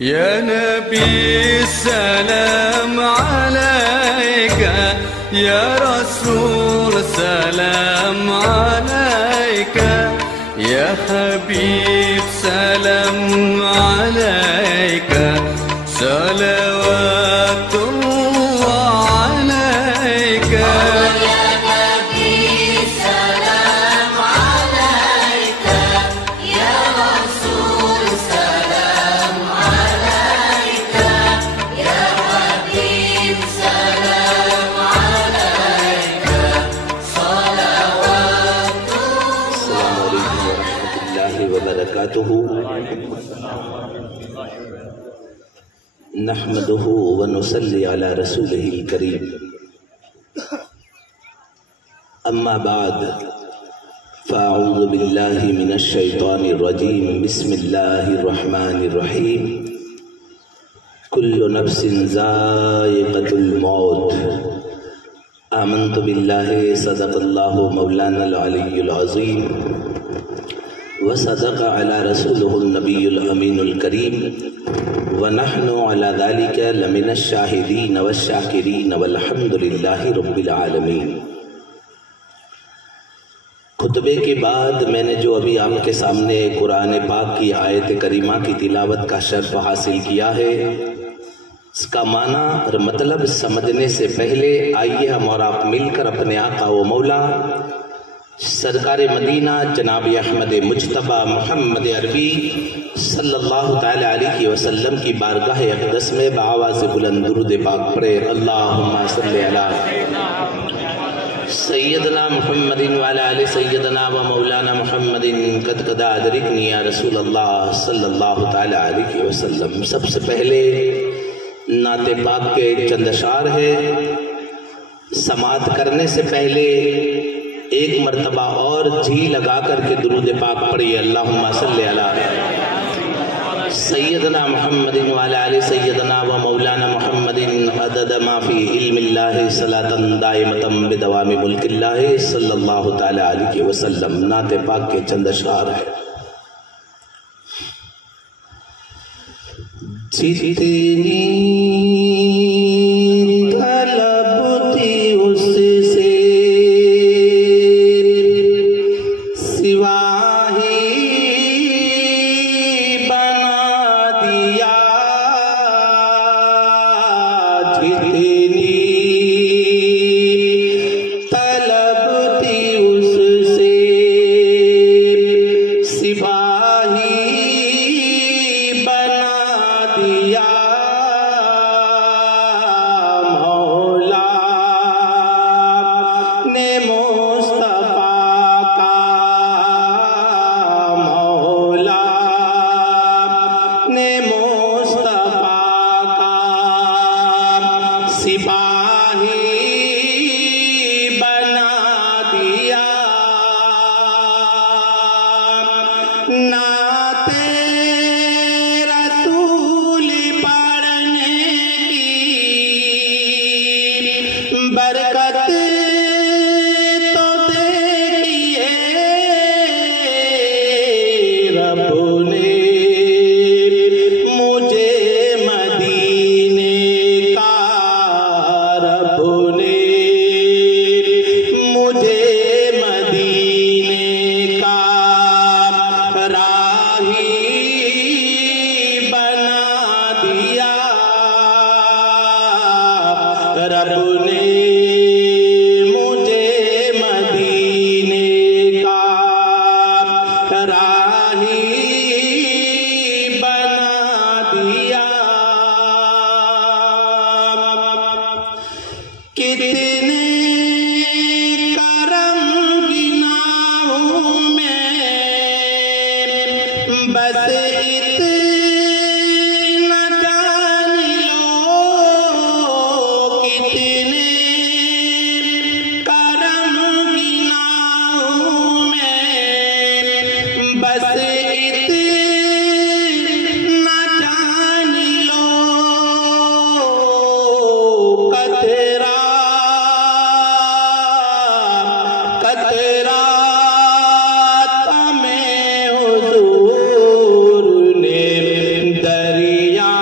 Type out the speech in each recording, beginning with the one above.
يا نبي السلام عليك، يا رسول سلام عليك، يا حبيب سلام عليك، صلوات الله عليك. نحمده ونصلي على رسوله الكريم. اما بعد فاعوذ بالله من الشيطان الرجيم. بسم الله الرحمن الرحيم. كل نفس ذائقة الموت. آمنت بالله صدق الله مولانا العلي العظيم وصدق على رسوله النبي الأمين الكريم ونحن على ذلك لمن الشاهدين والشاكرين والحمد لله رب العالمين. خطبے کے بعد میں نے جو ابھی آپ کے سامنے قرآن پاک کی آیت کریمہ کی تلاوت کا شرف حاصل کیا ہے، اس کا معنی اور مطلب سمجھنے سے پہلے آئیے ہم اور آپ مل کر اپنے آقا و مولا سرکار مدینہ جناب احمد مجتبیٰ محمد عربی صلی اللہ تعالی علیہ وسلم کی بارگاہ اقدس میں بآواز بلند درود پاک پڑھے. اللہم صلی علی سیدنا محمد وعلی آل سیدنا و مولانا محمد قد قد ادرکنی یا رسول اللہ صلی اللہ تعالی علیہ وسلم. سب سے پہلے نعت پاک کے چند اشعار ہے. سماعت کرنے سے پہلے ایک مرتبہ اور جی لگا کر کے درود پاک پڑھیے. اللہم صلی علی سیدنا محمد وعلی آل سیدنا و مولانا محمد عدد ما فی علم اللہ صلاۃ دائمۃ بدوام ملک اللہ صلی اللہ تعالی علیہ وسلم. نعت پاک کے چند اشعار ہے. جتنی طلب تھی اس سے دریا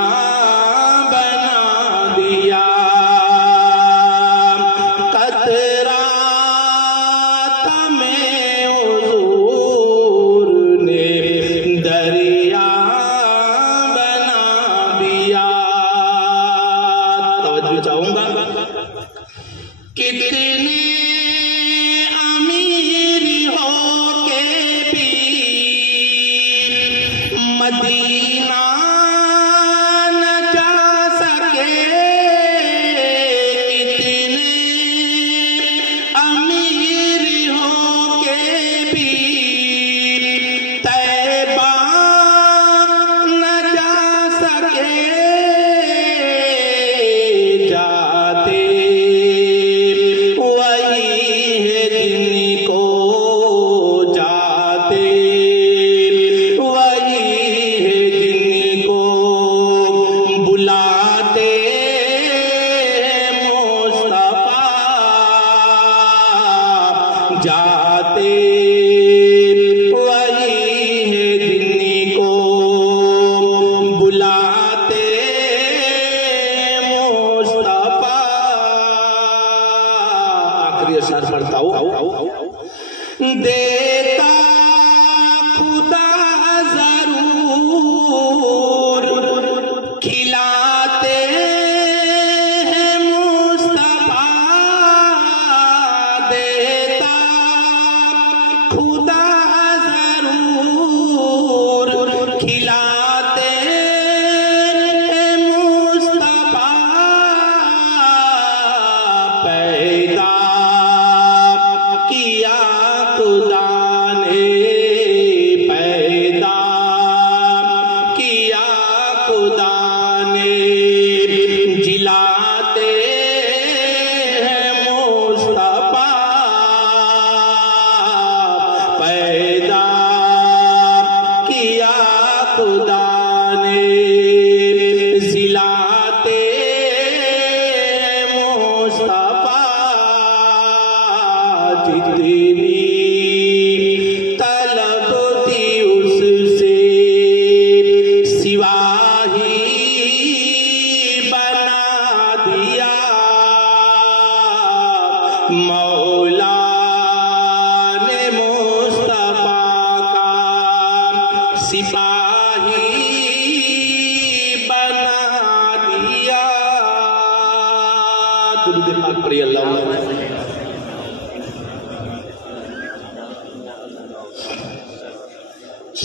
کھلاتے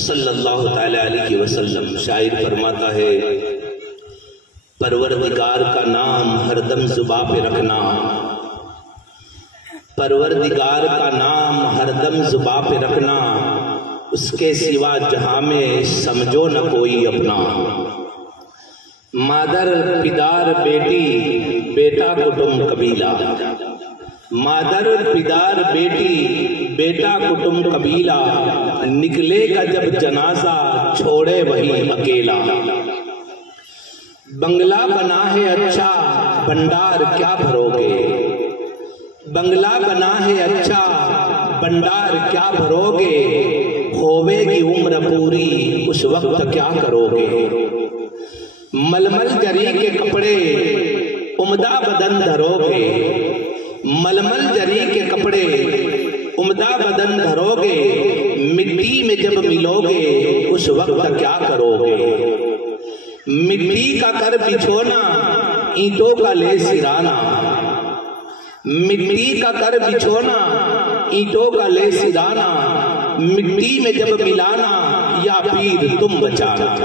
صلی اللہ تعالی علیہ وسلم شاعر فرماتا ہے پروردگار کا نام ہر دم زباں پہ رکھنا، پروردگار کا نام ہر دم زباں پہ رکھنا، اس کے سوا جہاں میں سمجھو نہ کوئی اپنا۔ مادر پدار بیٹی بیٹا کٹم قبیلہ، مادر پدار بیٹی بیٹا کٹم قبیلہ، نکلے گا جب جنازہ چھوڑے وہی اکیلا۔ بنگلہ بنا ہے اچھا بنڈار کیا بھرو گے، بنگلہ بنا ہے اچھا بنڈار کیا بھرو گے، ہووے گی عمر پوری اس وقت کیا کرو گے۔ ململ جری کے کپڑے عمدہ بدن دھرو گے، ململ جری کے کپڑے عمدہ بدن دھرو گے، مٹی میں جب ملو گے اس وقت کیا کرو گے۔ مٹی کا کر بچھونا اینٹوں کا لے سرانا، مٹی کا کر بچھونا اینٹوں کا لے سرانا، مٹی میں جب ملانا یا پیر تم بچانا،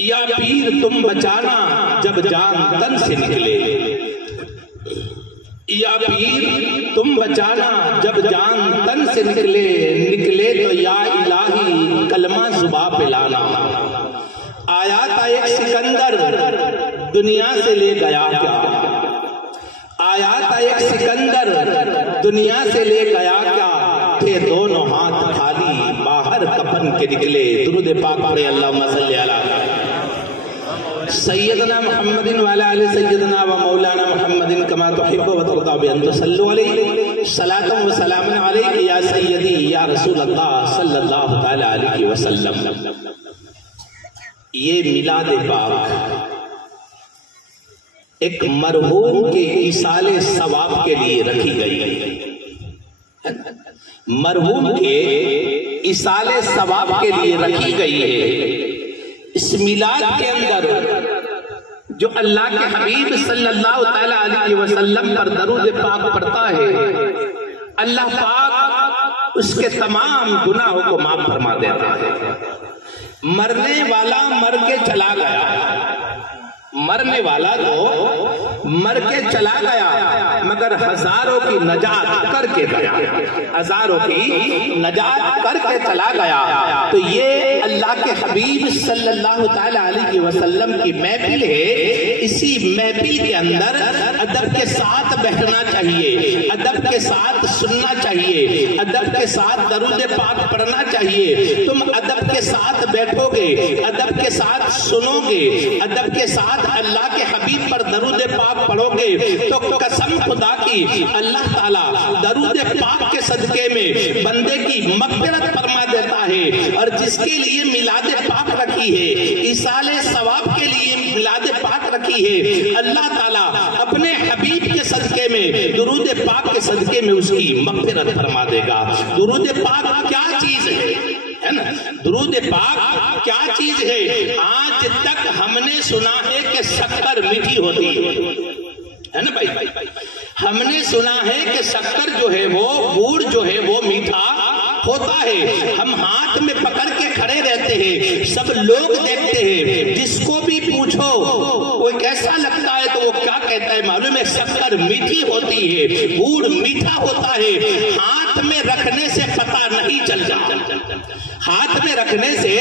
یا پیر تم بچانا جب جان تن سے نکلے، یا پیر تم بچانا جب جان تن سے نکلے، نکلے تو یا الہی کلمہ زباں پہ لانا۔ آیا تھا ایک سکندر دنیا سے لے گیا کیا، آیا تھا ایک سکندر دنیا سے لے گیا کیا، تھے دونوں ہاتھ خالی باہر کفن کے نکلے۔ درود پاک پڑھے اللہم صلی علی سیدنا محمد وعلی آل سیدنا و مولانا محمد کما تحب و ترضى بأن تصلوا علیہ صلاۃ و سلام علیک یا سیدی یا رسول اللہ صلی اللہ تعالی علیہ وسلم۔ یہ میلاد پاک ایک مرحوم کے ایصال ثواب کے لیے رکھی گئی ہے، مرحوم کے ایصال ثواب کے لیے رکھی گئی ہے۔ اس میلاد کے اندر جو اللہ کے حبیب صلی اللہ تعالی علیہ وسلم پر درود پاک پڑھتا ہے، اللہ پاک اس کے تمام گناہوں کو معاف فرما دیتا ہے۔ مرنے والا مر کے چلا گیا، مرنے والا تو مر کے چلا گیا مگر ہزاروں کی نجات کر کے گیا، ہزاروں کی نجات کر کے چلا گیا۔ تو یہ اللہ کے حبیب صلی اللہ تعالی علیہ وسلم کی محفل ہے، اسی محفل کے اندر ادب کے ساتھ بیٹھنا چاہیے، ادب کے ساتھ سننا چاہیے، ادب کے ساتھ درود پاک پڑھنا چاہیے۔ تم ادب کے ساتھ بیٹھو گے، ادب کے ساتھ سنو گے، ادب کے ساتھ اللہ کے حبیب پر درود پاک پڑھو گے تو قسم خدا کی اللہ تعالیٰ درود پاک کے صدقے میں بندے کی مغفرت فرما دیتا ہے۔ اور جس کے لیے میلاد پاک رکھی ہے، ایصال ثواب کے لیے میلاد پاک رکھی ہے، اللہ تعالیٰ اپنے حبیب کے صدقے میں درود پاک کے صدقے میں اس کی مغفرت فرما دے گا۔ درود پاک کیا چیز ہے نا، درود پاک کیا چیز ہے؟ آج تک ہم نے سنا ہے کہ شکر میٹھی ہوتی ہے نا بھائی، ہم نے سنا ہے کہ شکر جو ہے وہ گڑ جو ہے وہ میٹھا ہوتا ہے، ہم ہاتھ میں پکڑ کے کھڑے رہتے ہیں، سب لوگ دیکھتے ہیں، جس کو بھی پوچھو کوئی کیسا لگتا ہے تو وہ کیا کہتا ہے معلوم ہے؟ شکر میٹھی ہوتی ہے، گڑ میٹھا ہوتا ہے، ہاتھ میں رکھنے سے پتہ نہیں چلتا، ہاتھ میں رکھنے سے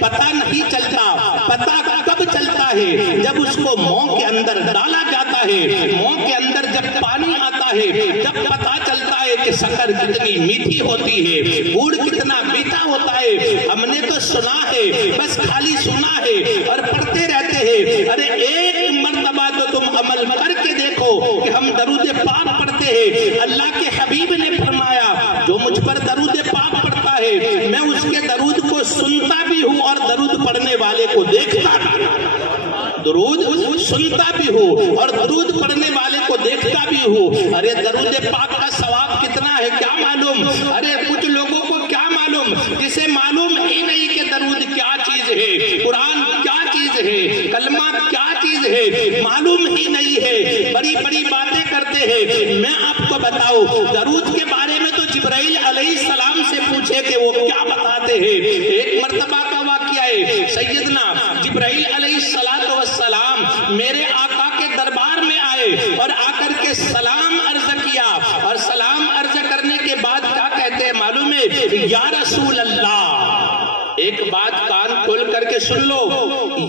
پتہ نہیں چلتا، پتہ کب چلتا ہے؟ جب اس کو منہ کے اندر ڈالا جاتا ہے، منہ کے اندر جب پانی آتا ہے، جب پتہ چلتا ہے کہ شکر کتنی میٹھی ہوتی ہے، گڑ کتنا میٹھا ہوتا ہے۔ ہم نے تو سنا ہے، بس خالی سنا ہے اور پڑھتے رہتے ہیں، ارے ایک مرتبہ تو تم عمل کر کے دیکھو کہ ہم درود پاک پڑھتے ہیں۔ اللہ کے حبیب نے فرمایا جو مجھ پر درود پاک پڑھتا ہے میں اس کے درود کو سنتا بھی ہوں اور درود پڑھنے والے کو دیکھتا بھی ہوں، درود سنتا بھی ہوں اور درود پڑھنے والے کو دیکھتا بھی ہوں۔ ارے درود پاک کا ثواب کتنا ہے کیا معلوم؟ ارے کچھ لوگوں کو کیا معلوم، جسے معلوم ہی نہیں کہ درود کیا چیز ہے، قرآن کیا چیز ہے، کلمہ کیا چیز ہے، معلوم ہی نہیں ہے، بڑی بڑی باتیں کرتے ہیں۔ میں آپ کو بتاؤں درود کے بارے میں تو جبرائیل علیہ السلام سے پوچھے کہ وہ کیا بتاتے ہیں۔ ایک مرتبہ کا واقعہ ہے، سیدنا جبرائیل علیہ السلام میرے آقا کے دربار میں آئے اور آ کر کے سلام عرض کیا، اور سلام عرض کرنے کے بعد کیا کہتے ہیں معلوم ہے؟ یا رسول اللہ، ایک بات کان کھول کر کے سن لو،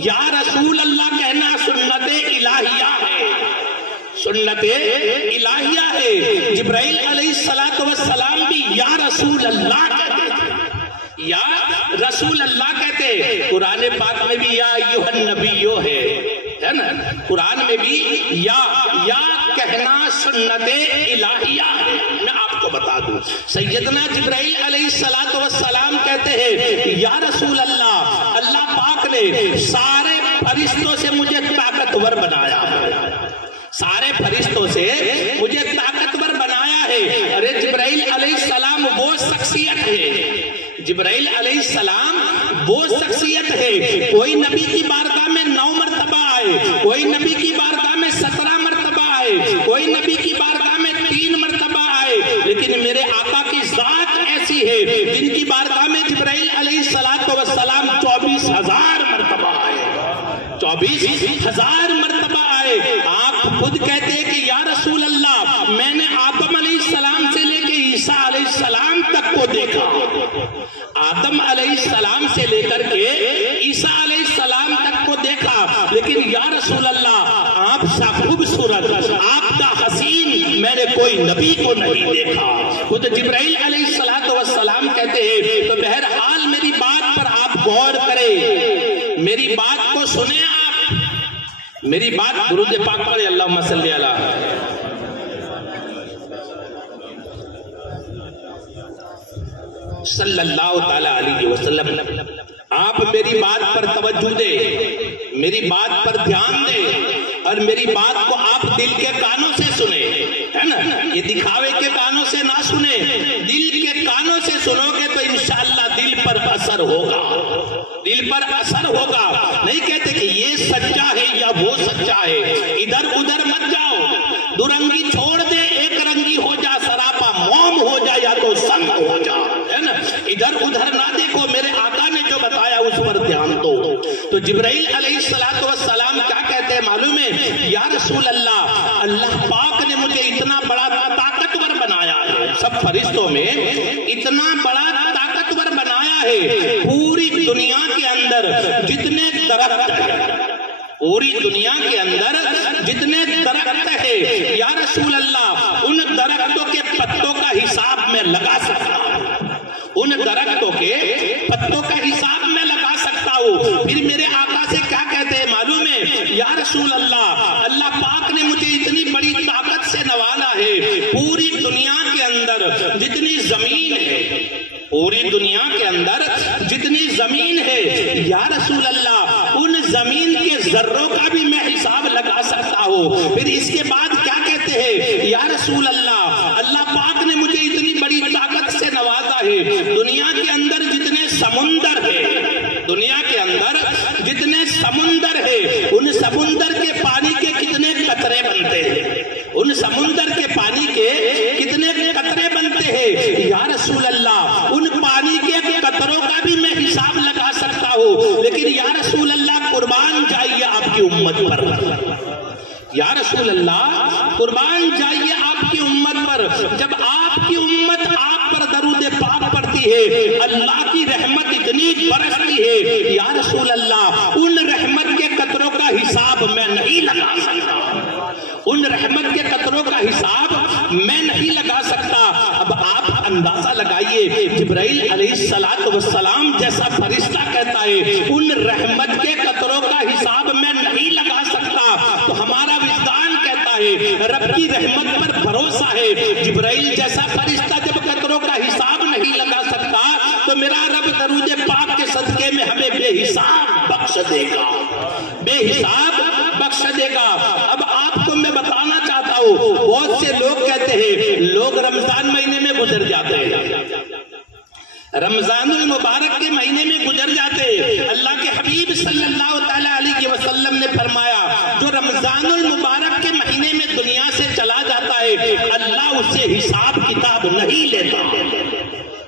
یا رسول اللہ کہنا سنت الہیہ ہے، سنت الہیہ ہے۔ جبرائیل علیہ السلام بھی یا رسول اللہ کہتے تھے، یا رسول اللہ کہتے۔ قرآن پاک میں بھی یا ایھا النبیو ہے نا، قرآن میں بھی یا کہنا سنت الہیہ ہے۔ میں آپ کو بتا دوں سیدنا جبرائیل علیہ السلام کہتے ہیں یا رسول اللہ، اللہ پاک نے سارے فرشتوں سے مجھے طاقتور بنایا، سارے فرشتوں سے مجھے طاقتور بنایا ہے۔ ارے جبرائیل علیہ السلام وہ شخصیت ہے، جبرائیل علیہ السلام وہ شخصیت ہے، کوئی نبی کی بارگاہ میں 9 مرتبہ آئے، کوئی نبی کی بارگاہ میں 17 مرتبہ آئے، کوئی نبی کی بارگاہ میں 3 مرتبہ آئے، لیکن میرے آقا کی ذات ایسی ہے جن کی بارگاہ میں جبرائیل علیہ السلام 24,000 مرتبہ آئے، 24,000 مرتبہ آئے۔ آپ خود کہتے ہیں کہ یا رسول اللہ میں نے آدم علیہ السلام سے لے کے عیسیٰ علیہ السلام تک کو دیکھا، آدم علیہ السلام سے لے کر کے عیسیٰ علیہ السلام تک کو دیکھا، لیکن یا رسول اللہ آپ سا خوبصورت، آپ کا حسین میں نے کوئی نبی کو نہیں دیکھا۔ خود جبرائیل علیہ السلام کہتے ہیں تو بہرحال میری بات پر آپ غور کریں، میری بات کو سنیں، آپ میری بات درود پاک پڑھیں، اللہم صلی علی صلی اللہ تعالی علیہ وسلم۔ آپ میری بات پر توجہ دیں، میری بات پر دھیان دیں اور میری بات کو آپ دل کے کانوں سے سنیں، ہے نا، یہ دکھاوے کے کانوں سے نہ سنیں، دل کے کانوں سے سنو گے تو انشاءاللہ دل پر اثر ہوگا، دل پر اثر ہوگا۔ نہیں کہتے کہ یہ سچا ہے یا وہ سچا ہے، ادھر ادھر مت جاؤ، دو رنگی چھوڑ دے، ایک رنگی ہو جا، سراپا موم ہو جا یا تو سنگ ہو جا، ہے نا، ادھر ادھر نہ دیکھو، میرے آقا نے جو بتایا اس پر دھیان دو۔ تو جبرائیل علیہ السلام کیا کہتے ہیں معلوم ہے؟ یا رسول اللہ، اللہ پاک نے مجھے اتنا بڑا طاقتور بنایا ہے، سب فرشتوں میں اتنا بڑا طاقتور بنایا ہے، پوری دنیا کے اندر جتنے درخت ہیں، پوری دنیا کے اندر جتنے درخت ہیں یا رسول اللہ ان درختوں کے پتوں کا حساب میں لگا سکتا ہوں، ان درختوں کے پتوں کا حساب میں لگا سکتا ہوں۔ پھر میرے آقا سے کیا کہتے ہیں معلوم ہے؟ یا رسول اللہ، اللہ پاک نے مجھے اتنی بڑی طاقت سے نوازا ہے، پوری دنیا کے اندر جتنی زمین ہے، پوری دنیا کے اندر جتنی زمین ہے یا رسول اللہ ان زمین کے ذروں کا بھی میں حساب لگا سکتا ہوں۔ پھر اس کے بعد کیا کہتے ہیں؟ یا رسول اللہ، اللہ پاک نے مجھے اتنی بڑی طاقت سے نوازا ہے، دنیا کے اندر جتنے سمندر ہے، دنیا کے اندر جتنے سمندر ہے ان سمندر کے پانی کے کتنے قطرے بنتے ہیں، ان سمندر کے پانی کے کتنے قطرے بنتے ہیں یا رسول اللہ، ان پانی کے قطروں کا بھی میں حساب لگا سکتا ہوں، لیکن یا رسول اللہ قربان جائیے آپ کی امت پر، یا رسول اللہ قربان جائیے آپ کی امت پر۔ جب آپ کی امت آپ پر درود پاک پڑتی ہے، اللہ کی رحمت اتنی برستی ہے، یا رسول اللہ ان رحمت کے قطروں کا حساب میں نہیں لگا سکتا، ان رحمت کے قطروں کا حساب میں نہیں لگا سکتا۔ اب آپ اندازہ لگائیے، جبرائیل علیہ السلام جیسا فرشتہ کہتا ہے ان رحمت کے قطروں کا حساب میں نہیں لگا سکتا، تو ہمارا وجدان کہتا ہے رب کی رحمت پر بھروسہ ہے۔ جبرائیل جیسا فرشتہ جب قطروں کا حساب نہیں لگا سکتا تو میرا رب درود پاک کے صدقے میں ہمیں بے حساب بخش دے گا، بے حساب بخش دے گا۔ اب آپ کو میں بتانا چاہتا ہوں، بہت سے لوگ کہتے ہیں لوگ رمضان مہینے میں گزر جاتے ہیں، رمضان المبارک کے مہینے میں گزر جاتے ہیں۔ اللہ کے حبیب صلی اللہ تعالی علیہ وسلم نے فرمایا جو رمضان المبارک کے مہینے میں دنیا سے چلا جاتا ہے اللہ اسے حساب کتاب نہیں لیتا،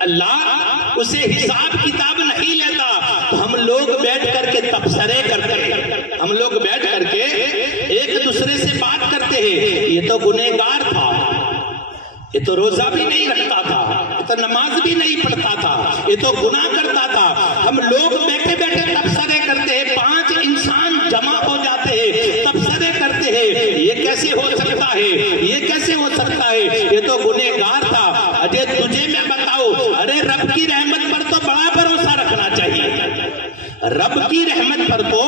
اللہ اسے حساب کتاب نہیں لیتا۔ تو ہم لوگ بیٹھ کر کے تبصرے کرتے ہیں، ہم لوگ بیٹھ کر کے ایک دوسرے سے بات کرتے ہیں، یہ تو گنہگار تھا، یہ تو روزہ بھی نہیں رکھتا تھا، یہ تو نماز بھی نہیں پڑھتا تھا، یہ تو گناہ کرتا تھا۔ ہم لوگ بیٹھے بیٹھے تبصرے کرتے ہیں، 5 انسان جمع ہو جاتے ہیں، تبصرے کرتے ہیں، یہ کیسے ہو سکتا ہے، یہ کیسے ہو سکتا ہے، یہ تو گنہگار تھا۔ اجے تجھے میں بتاؤ، ارے رب کی رحمت پر تو بڑا بھروسہ رکھنا چاہیے، رب کی رحمت پر تو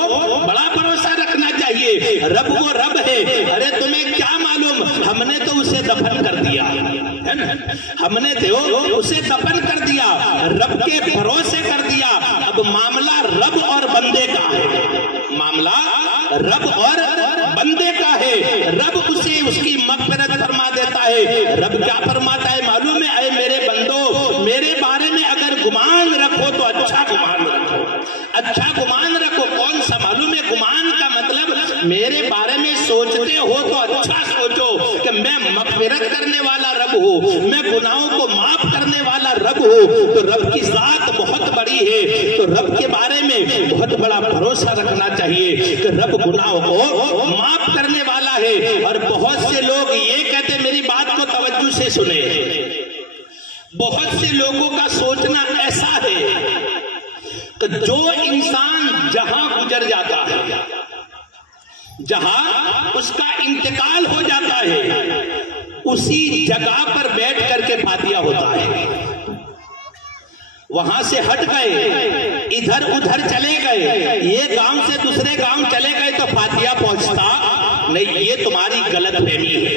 بڑا بھروسہ رکھنا چاہیے۔ رب وہ رب ہے، ارے تمہیں کیا معلوم، ہم نے تو اسے دفن کر دیا ہے نا، ہم نے تو اسے دفن کر دیا، رب کے بھروسے کر دیا۔ اب معاملہ رب اور بندے کا ہے، معاملہ رب اور بندے کا ہے، رب اسے اس کی مغفرت فرما دیتا ہے۔ رب کیا فرماتا ہے معلوم ہے، اے میرے بندو میرے بارے میں اگر گمان رکھو تو اچھا گمان رکھو، اچھا گمان رکھو۔ کون سا معلوم ہے گمان کا مطلب؟ میرے بارے میں سوچتے ہو تو اچھا سوچو کہ میں مغفرت کرنے والا رب ہوں، میں گناہوں کو معاف کرنے والا رب ہوں، تو رب کی ذات بہت بڑی ہے، تو رب کے بارے میں بہت بڑا بھروسہ رکھنا چاہیے کہ رب گناہوں کو معاف کرنے والا ہے۔ اور بہت سے لوگ یہ کہتے، میری بات کو توجہ سے سنیں، بہت سے لوگوں کا سوچنا ایسا ہے کہ جو انسان جہاں گزر جاتا ہے، جہاں اس کا انتقال ہو جاتا ہے، اسی جگہ پر بیٹھ کر کے فاتحہ ہوتا ہے۔ وہاں سے ہٹ گئے، ادھر ادھر چلے گئے، یہ گاؤں سے دوسرے گاؤں چلے گئے تو فاتحہ پہنچتا نہیں، یہ تمہاری غلط فہمی ہے۔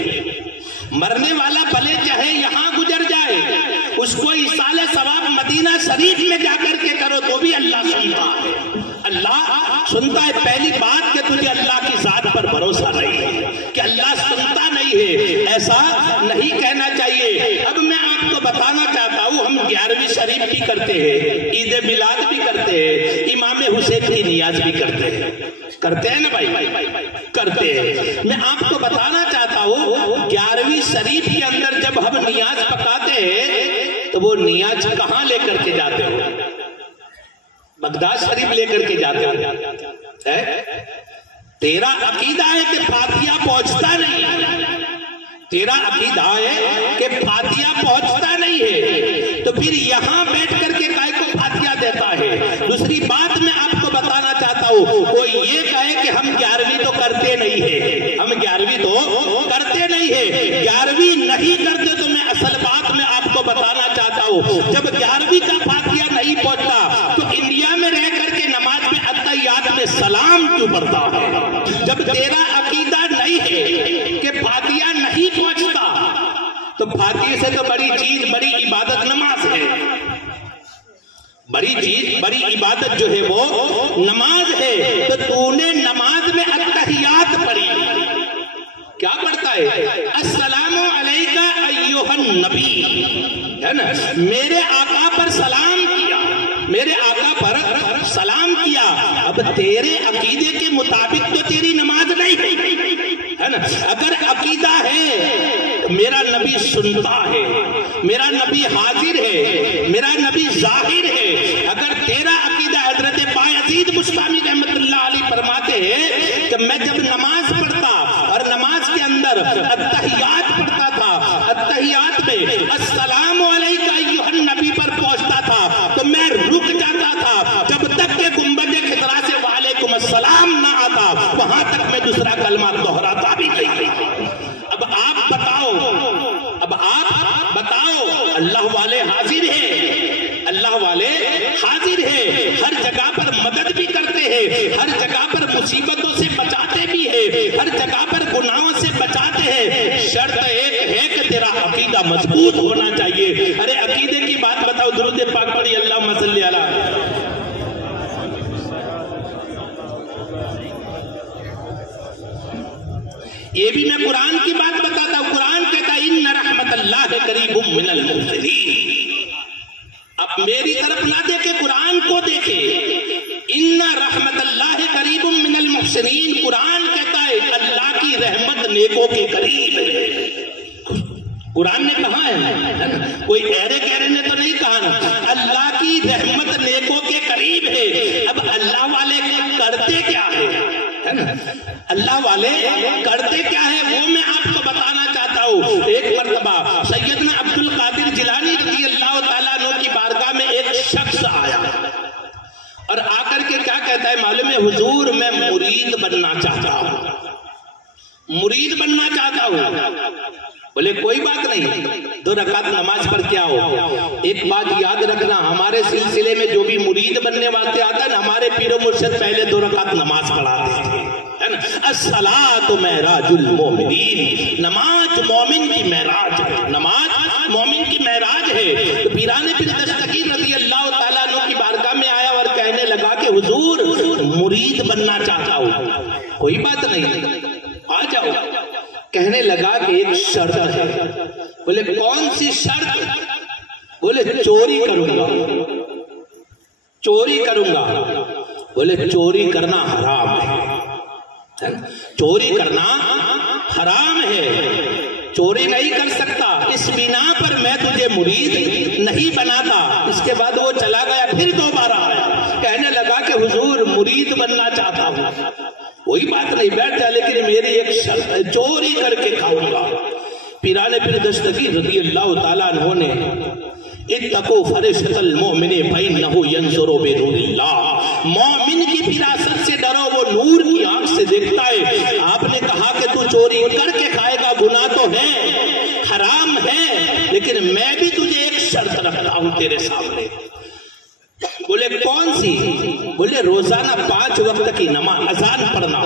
مرنے والا بھلے چاہے یہاں گزر جائے، اس کو ایصال ثواب مدینہ شریف میں جا کر کے کرو تو بھی اللہ سنتا ہے، اللہ سنتا ہے۔ پہلی بات کہ تجھے اللہ کی ذات پر بھروسہ نہیں ہے، کہ اللہ سنتا نہیں ہے، ایسا نہیں کہنا چاہیے۔ اب میں آپ کو بتانا چاہتا ہوں، ہم 11ویں شریف بھی کرتے ہیں، عید میلاد بھی کرتے ہیں، امام حسین کی نیاز بھی کرتے ہیں، کرتے ہیں نا بھائی، کرتے ہیں۔ میں آپ کو بتانا چاہتا ہوں 11ویں شریف کے اندر جب ہم نیاز پکاتے ہیں تو وہ نیاز کہاں لے کر کے جاتے ہو؟ بغداد شریف لے کر کے جاتے ہو۔ تیرا عقیدہ ہے کہ فاتحہ پہنچتا نہیں، تیرا عقیدہ ہے کہ فاتحہ پہنچتا نہیں ہے، تو پھر یہاں بیٹھ کر کے کائے کو فاتحہ دیتا ہے؟ دوسری بات میں آپ کو بتانا چاہتا ہوں، کوئی یہ کہے کہ ہم 11ویں تو کرتے نہیں ہیں، ہم 11ویں تو کرتے نہیں ہیں، 11ویں نہیں کرتے، تو میں اصل بات میں آپ کو بتانا چاہتا ہوں، جب 11ویں کا فاتحہ نہیں پہنچتا تو انڈیا میں رہ کر کے نماز میں اتحیات میں سلام کیوں پڑھتا ہے؟ جب تیرا عقیدہ نہیں ہے کہ فاتحہ نہیں پہنچتا، تو فاتحہ سے تو بڑی چیز، بڑی عبادت نماز ہے، بڑی چیز، بڑی عبادت جو ہے وہ نماز ہے۔ تو تو نے نماز میں اتحیات پڑھی، کیا پڑھتا ہے؟ السلام علیکہ ایھا النبی، ہے نا، میرے آقا پر سلام کیا، میرے آقا پر سلام کیا۔ اب تیرے عقیدے کے مطابق تو تیری نماز نہیں ہے نا۔ اگر عقیدہ ہے میرا نبی سنتا ہے، میرا نبی حاضر ہے، میرا نبی ظاہر ہے، اگر تیرا عقیدہ حضرت پاک बुस्तामी रहमतुल्लाह अलैह फरमाते हैं कि मैं जब नमाज पढ़ता और नमाज के अंदर अत्तहियात पढ़ता था, अत्तहियात में अस्सलामु अलैका अय्युहन नबी पर पहुंचता था तो मैं रुक जाता था जब तक के गुंबद खिदरा से वालेकुम अस्सलाम ना आता, वहां तक मैं दूसरा कलमा दोहराता भी नहीं। अब आप बताओ अल्लाह वाले हाजिर है, अल्लाह वाले हाजिर है, हर जगह पर मदद भी करते हैं, हर जगह पर मुसीबतों से बचाते भी है, हर जगह पर गुनाहों से बचाते हैं। शर्त एक है कि तेरा अकीदा मजबूत होना चाहिए। अरे अकीदे की बात बताओ, दुरूद पाक पढ़ी, अल्लाहुम्मा सल्ली अला। ये भी मैं कुरान की बात बताता हूं। कुरान कहता है इन्ना रहमतल्लाहि करीबुम मिनल मुहसिनीन। अब मेरी तरफ ना देखे, कुरान को देखे। इन्ना रहमतल्लाहि करीबुम मिनल मुहसिनीन, कुरान कहता है अल्लाह की रहमत नेकों के करीब है। कुरान ने कहा है ना, कोई ऐरे गहरे ने तो नहीं कहा ना, अल्लाह की रहमत नेकों के करीब है। अब अल्लाह वाले करते क्या है ना, अल्लाह वाले करते क्या है वो मैं आपको बताना चाहता हूँ। एक मर्तबा सैयदना अब्दुल कादिर जिलानी रज़ी अल्लाह ताला अन्हु की बारगाह में एक शख्स आया और आकर के क्या कहता है मालूम है, हुजूर मैं मुरीद बनना चाहता हूँ, मुरीद बनना चाहता हूँ। बोले कोई बात नहीं, 2 रकात नमाज पढ़ के आओ। एक बात याद रखना, हमारे सिलसिले में जो भी मुरीद बनने वाले आता है ना, हमारे पीरो मुर्शिद पहले 2 रकात नमाज पढ़ाते थे, है ना। अस्सलातु मेराजुल मोमिनीन, नमाज मोमिन की मेराज है, नमाज मोमिन की मेराज है। तो पीराने पीर दस्तगीर रज़ी अल्लाह ताला अन्हु की बारगाह में आया और कहने लगा कि हुजूर मुरीद बनना चाहता हूँ। कोई बात नहीं, आ जाओ। कहने लगा कि एक शर्त है। बोले कौन सी शर्त? बोले चोरी करूंगा, चोरी करूंगा। बोले चोरी करना हराम है, चोरी करना हराम है, चोरी नहीं कर सकता, इस बिना पर मैं तुझे मुरीद नहीं बनाता। इसके बाद वो चला गया, फिर दोबारा आया, कहने लगा कि हुजूर मुरीद बनना चाहता हूं। कोई बात नहीं, बैठ जा, लेकिन मेरी एक शर्त है, चोरी करके खाऊंगा। पीराने पीर दस्तगीर रज़ी अल्लाह ताला अन्हु ने इत्तक़ू फरिशतल मोमिने फइन्नहु यंज़ुरु बिनूरिल्लाह, मोमिन की फिरासत से डरो, वो नूर की आंख से देखता है। आपने कहा कि तू चोरी करके खाएगा, गुनाह तो है, हराम है, लेकिन मैं भी तुझे एक शर्त रखता हूं तेरे सामने। बोले कौन सी? बोले रोजाना 5 वक्त की नमाज अजान पढ़ना,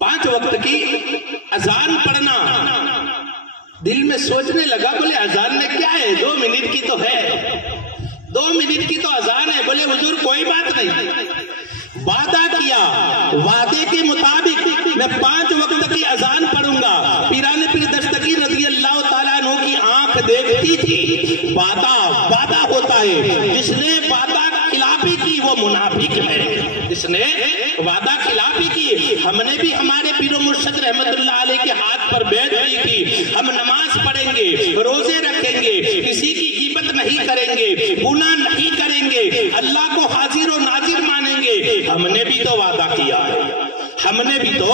5 वक्त की अजान पढ़ना। दिल में सोचने लगा, बोले अजान में क्या है, 2 मिनट की तो है, 2 मिनट की तो अजान है। बोले हुजूर कोई बात नहीं, वादा किया, वादे के मुताबिक मैं 5 वक्त की अजान पढ़ूंगा। पीराने पीर दस्तगीर रज़ी अल्लाह ताला अन्हु की आंख देखती थी, वादा वादा होता है, जिसने वादा खिलाफी की वो मुनाफिक है, जिसने वादा खिलाफी की। हमने भी हमारे पीरो मुर्शिद रहमतुल्लाह अलैह के हाथ पर बैठ ली थी, हम नमाज पढ़ेंगे, रोजे रखेंगे, किसी की गिबत नहीं करेंगे, गुनाह नहीं करेंगे, अल्लाह को हाजिर और नाजिर मानेंगे। हमने भी तो वादा किया है, हमने भी तो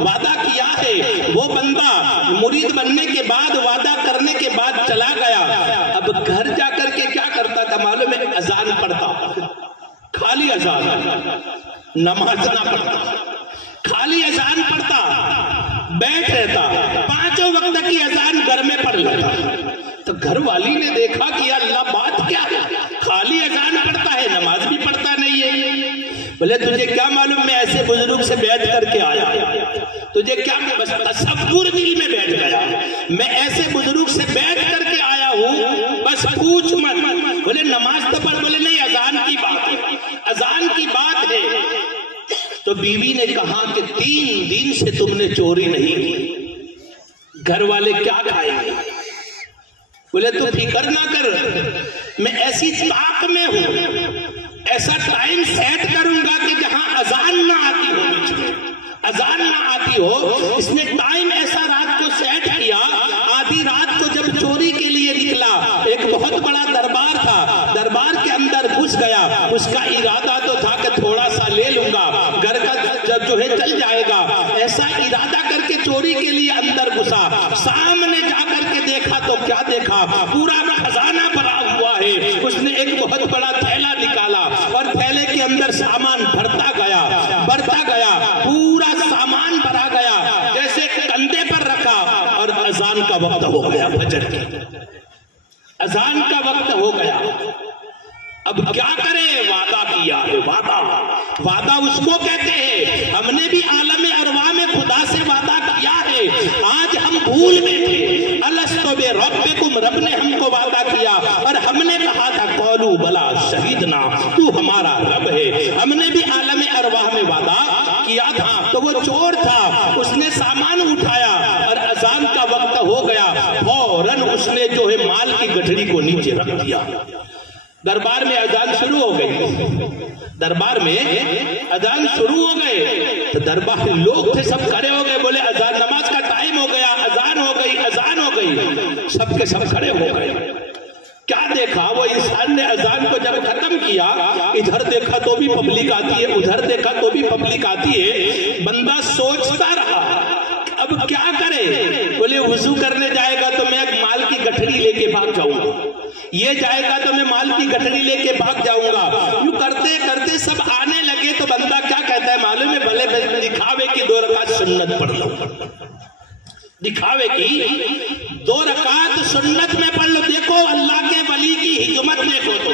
वादा किया है। वो बंदा मुरीद बनने के बाद, वादा करने के बाद चला गया। अब घर जाकर के क्या करता था मालूम है? अजान पढ़ता, खाली अजान, नमाज ना पढ़ता, खाली अजान पढ़ता, बैठ रहता, 5 वक्त की अजान घर में पढ़ लेता। तो घर वाली ने देखा कि अल्लाह बात क्या है, खाली अजान पढ़ता है, नमाज भी पढ़ता नहीं है। बोले तुझे क्या मालूम, मैं ऐसे बुजुर्ग से बैठ करके आया, तुझे क्या, बस तसव्वुर दिल में बैठ गया, मैं ऐसे बुजुर्ग से बैठ करके आया हूँ, बस पूछ मत। बोले नमाज तो पढ़, बोले नहीं अजान की बात है, अजान की बात है। तो बीवी ने कहा कि 3 दिन से तुमने चोरी नहीं की, घर वाले क्या खाएंगे? बोले तू फिक्र ना कर, मैं ऐसी ताक में हूं, ऐसा टाइम सेट करूंगा कि जहां अजान ना आती हो, बीच में अजान ना आती हो। इसने टाइम ऐसा रात को सेट किया, आधी रात को जब चोरी के लिए निकला, एक बहुत बड़ा दरबार था, दरबार के अंदर घुस गया। गया। उसका इरादा तो था कि थोड़ा सा ले लूंगा, घर का जो है चल जाएगा, ऐसा इरादा करके चोरी के लिए अंदर घुसा। सामने जाकर के देखा तो क्या देखा, पूरा खजाना भरा हुआ है। उसने एक बहुत बड़ा थैला निकाला और थैले के अंदर सामान भरता गया, पूरा सामान भरा गया, जैसे कंधे पर रखा। और अजान का वक्त हो गया, फजर की अजान का वक्त हो गया। अब क्या करे, वादा किया है। वादा उसको कहते हैं, हमने भी आलम अरवा में खुदा से वादा किया है। आज हम भूल बैठे, अलस्तो बे रब्बिकुम, रब ने हमको वादा किया और हमने कहा था कौलू बला शहीदना, तू हमारा रब है। हमने भी आलम अरवा में वादा किया था। तो वो चोर था, उसने सामान उठाया और अजान का वक्त हो गया, फौरन उसने जो है माल की गठरी को नीचे रख दिया। दरबार में अजान शुरू हो गई, तो दरबार में लोग थे, सब खड़े हो गए, बोले अजान, नमाज का टाइम हो गया, अजान हो गई। सबके सब खड़े हो गए। क्या देखा, वो इंसान ने अजान को जब खत्म किया, इधर देखा तो भी पब्लिक आती है, उधर देखा तो भी पब्लिक आती है। बंदा सोचता रहा अब क्या करे। बोले वुजू करने जाएगा तो मैं माल की गठरी लेके भाग जाऊंगा, ये जाएगा तो मैं माल की गठरी लेके भाग जाऊंगा। यूं करते करते सब आने लगे तो बंदा क्या कहता है मालूम है, भले दिखावे की 2 रकात सुन्नत पढ़ लो, दिखावे की 2 रकात सुन्नत में पढ़ लो। देखो अल्लाह के वली की हिकमत देखो। तो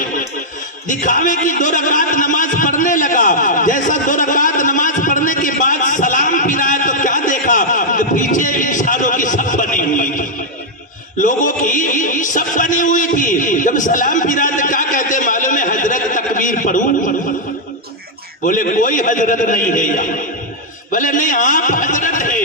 दिखावे की 2 रकात नमाज पढ़ने लगा। जैसा 2 रकात नमाज पढ़ने के बाद सलाम फिराया तो क्या देखा, पीछे इंसानों की सब बनी हुई थी, लोगों की सब बनी हुई थी। जब सलाम फिरा तो क्या कहते मालूम है, हजरत तकबीर पढ़ूं? बोले कोई हजरत नहीं है यहाँ। बोले नहीं, आप हजरत है,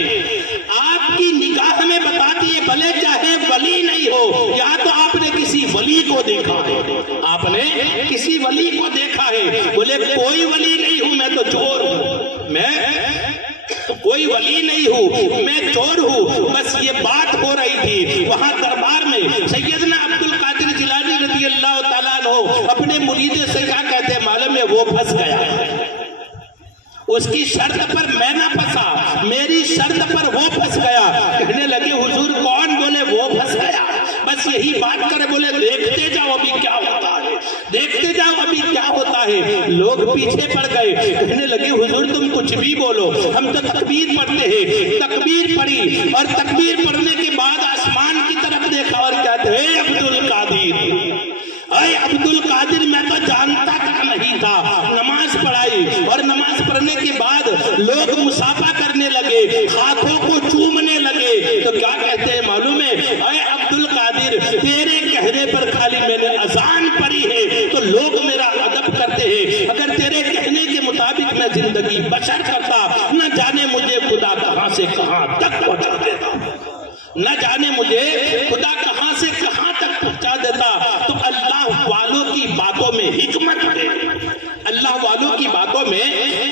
आपकी निगाह में बताती है, भले चाहे वली नहीं हो। या तो आपने किसी वली को देखा है, आपने किसी वली को देखा है। बोले कोई वली नहीं हूं, मैं तो चोर हूं, मैं कोई वली नहीं हूँ, मैं चोर हूँ। बस ये बात हो रही थी वहां दरबार में। सैयदना अब्दुल कादिर जिलानी रज़ी अल्लाह ताला अन्हु अपने मुरीद से क्या कहते हैं मालूम है, वो फंस गया। उसकी शर्त पर मैं ना फंसा, मेरी शर्त पर वो फंस गया। कहने लगे हुजूर कौन? बोले वो फंस गया। बस यही बात करे। बोले देखते जाओ अभी क्या होता है, देखते जाओ अभी क्या होता है। लोग पीछे पड़ गए। कहने लगे हुजूर तुम कुछ भी बोलो, हम तो तकबीर पढ़ते हैं। तकबीर पढ़ी और तकबीर पढ़ने के बाद आसमान की तरफ देखा और क्या थे, अब्दुल कादिर, अरे अब्दुल कादिर मैं तो जानता नहीं था। नमाज पढ़ाई और नमाज पढ़ने के बाद लोग मुसाफा करने लगे, हाथों को चूमने लगे। तो क्या कहते हैं मालूम है, अरे अब्दुल कादिर तेरे कहने पर खाली मैंने अजान पढ़ी है तो लोग मेरा अदब करते हैं। अगर तेरे कहने के मुताबिक मैं जिंदगी बसर करता, न जाने मुझे खुदा कहां से कहां तक पहुंचा देता, न जाने मुझे खुदा कहां से कहां तक पहुंचा देता। तो अल्लाह वालों की बातों में हिकमत है, अल्लाह वालों की बातों में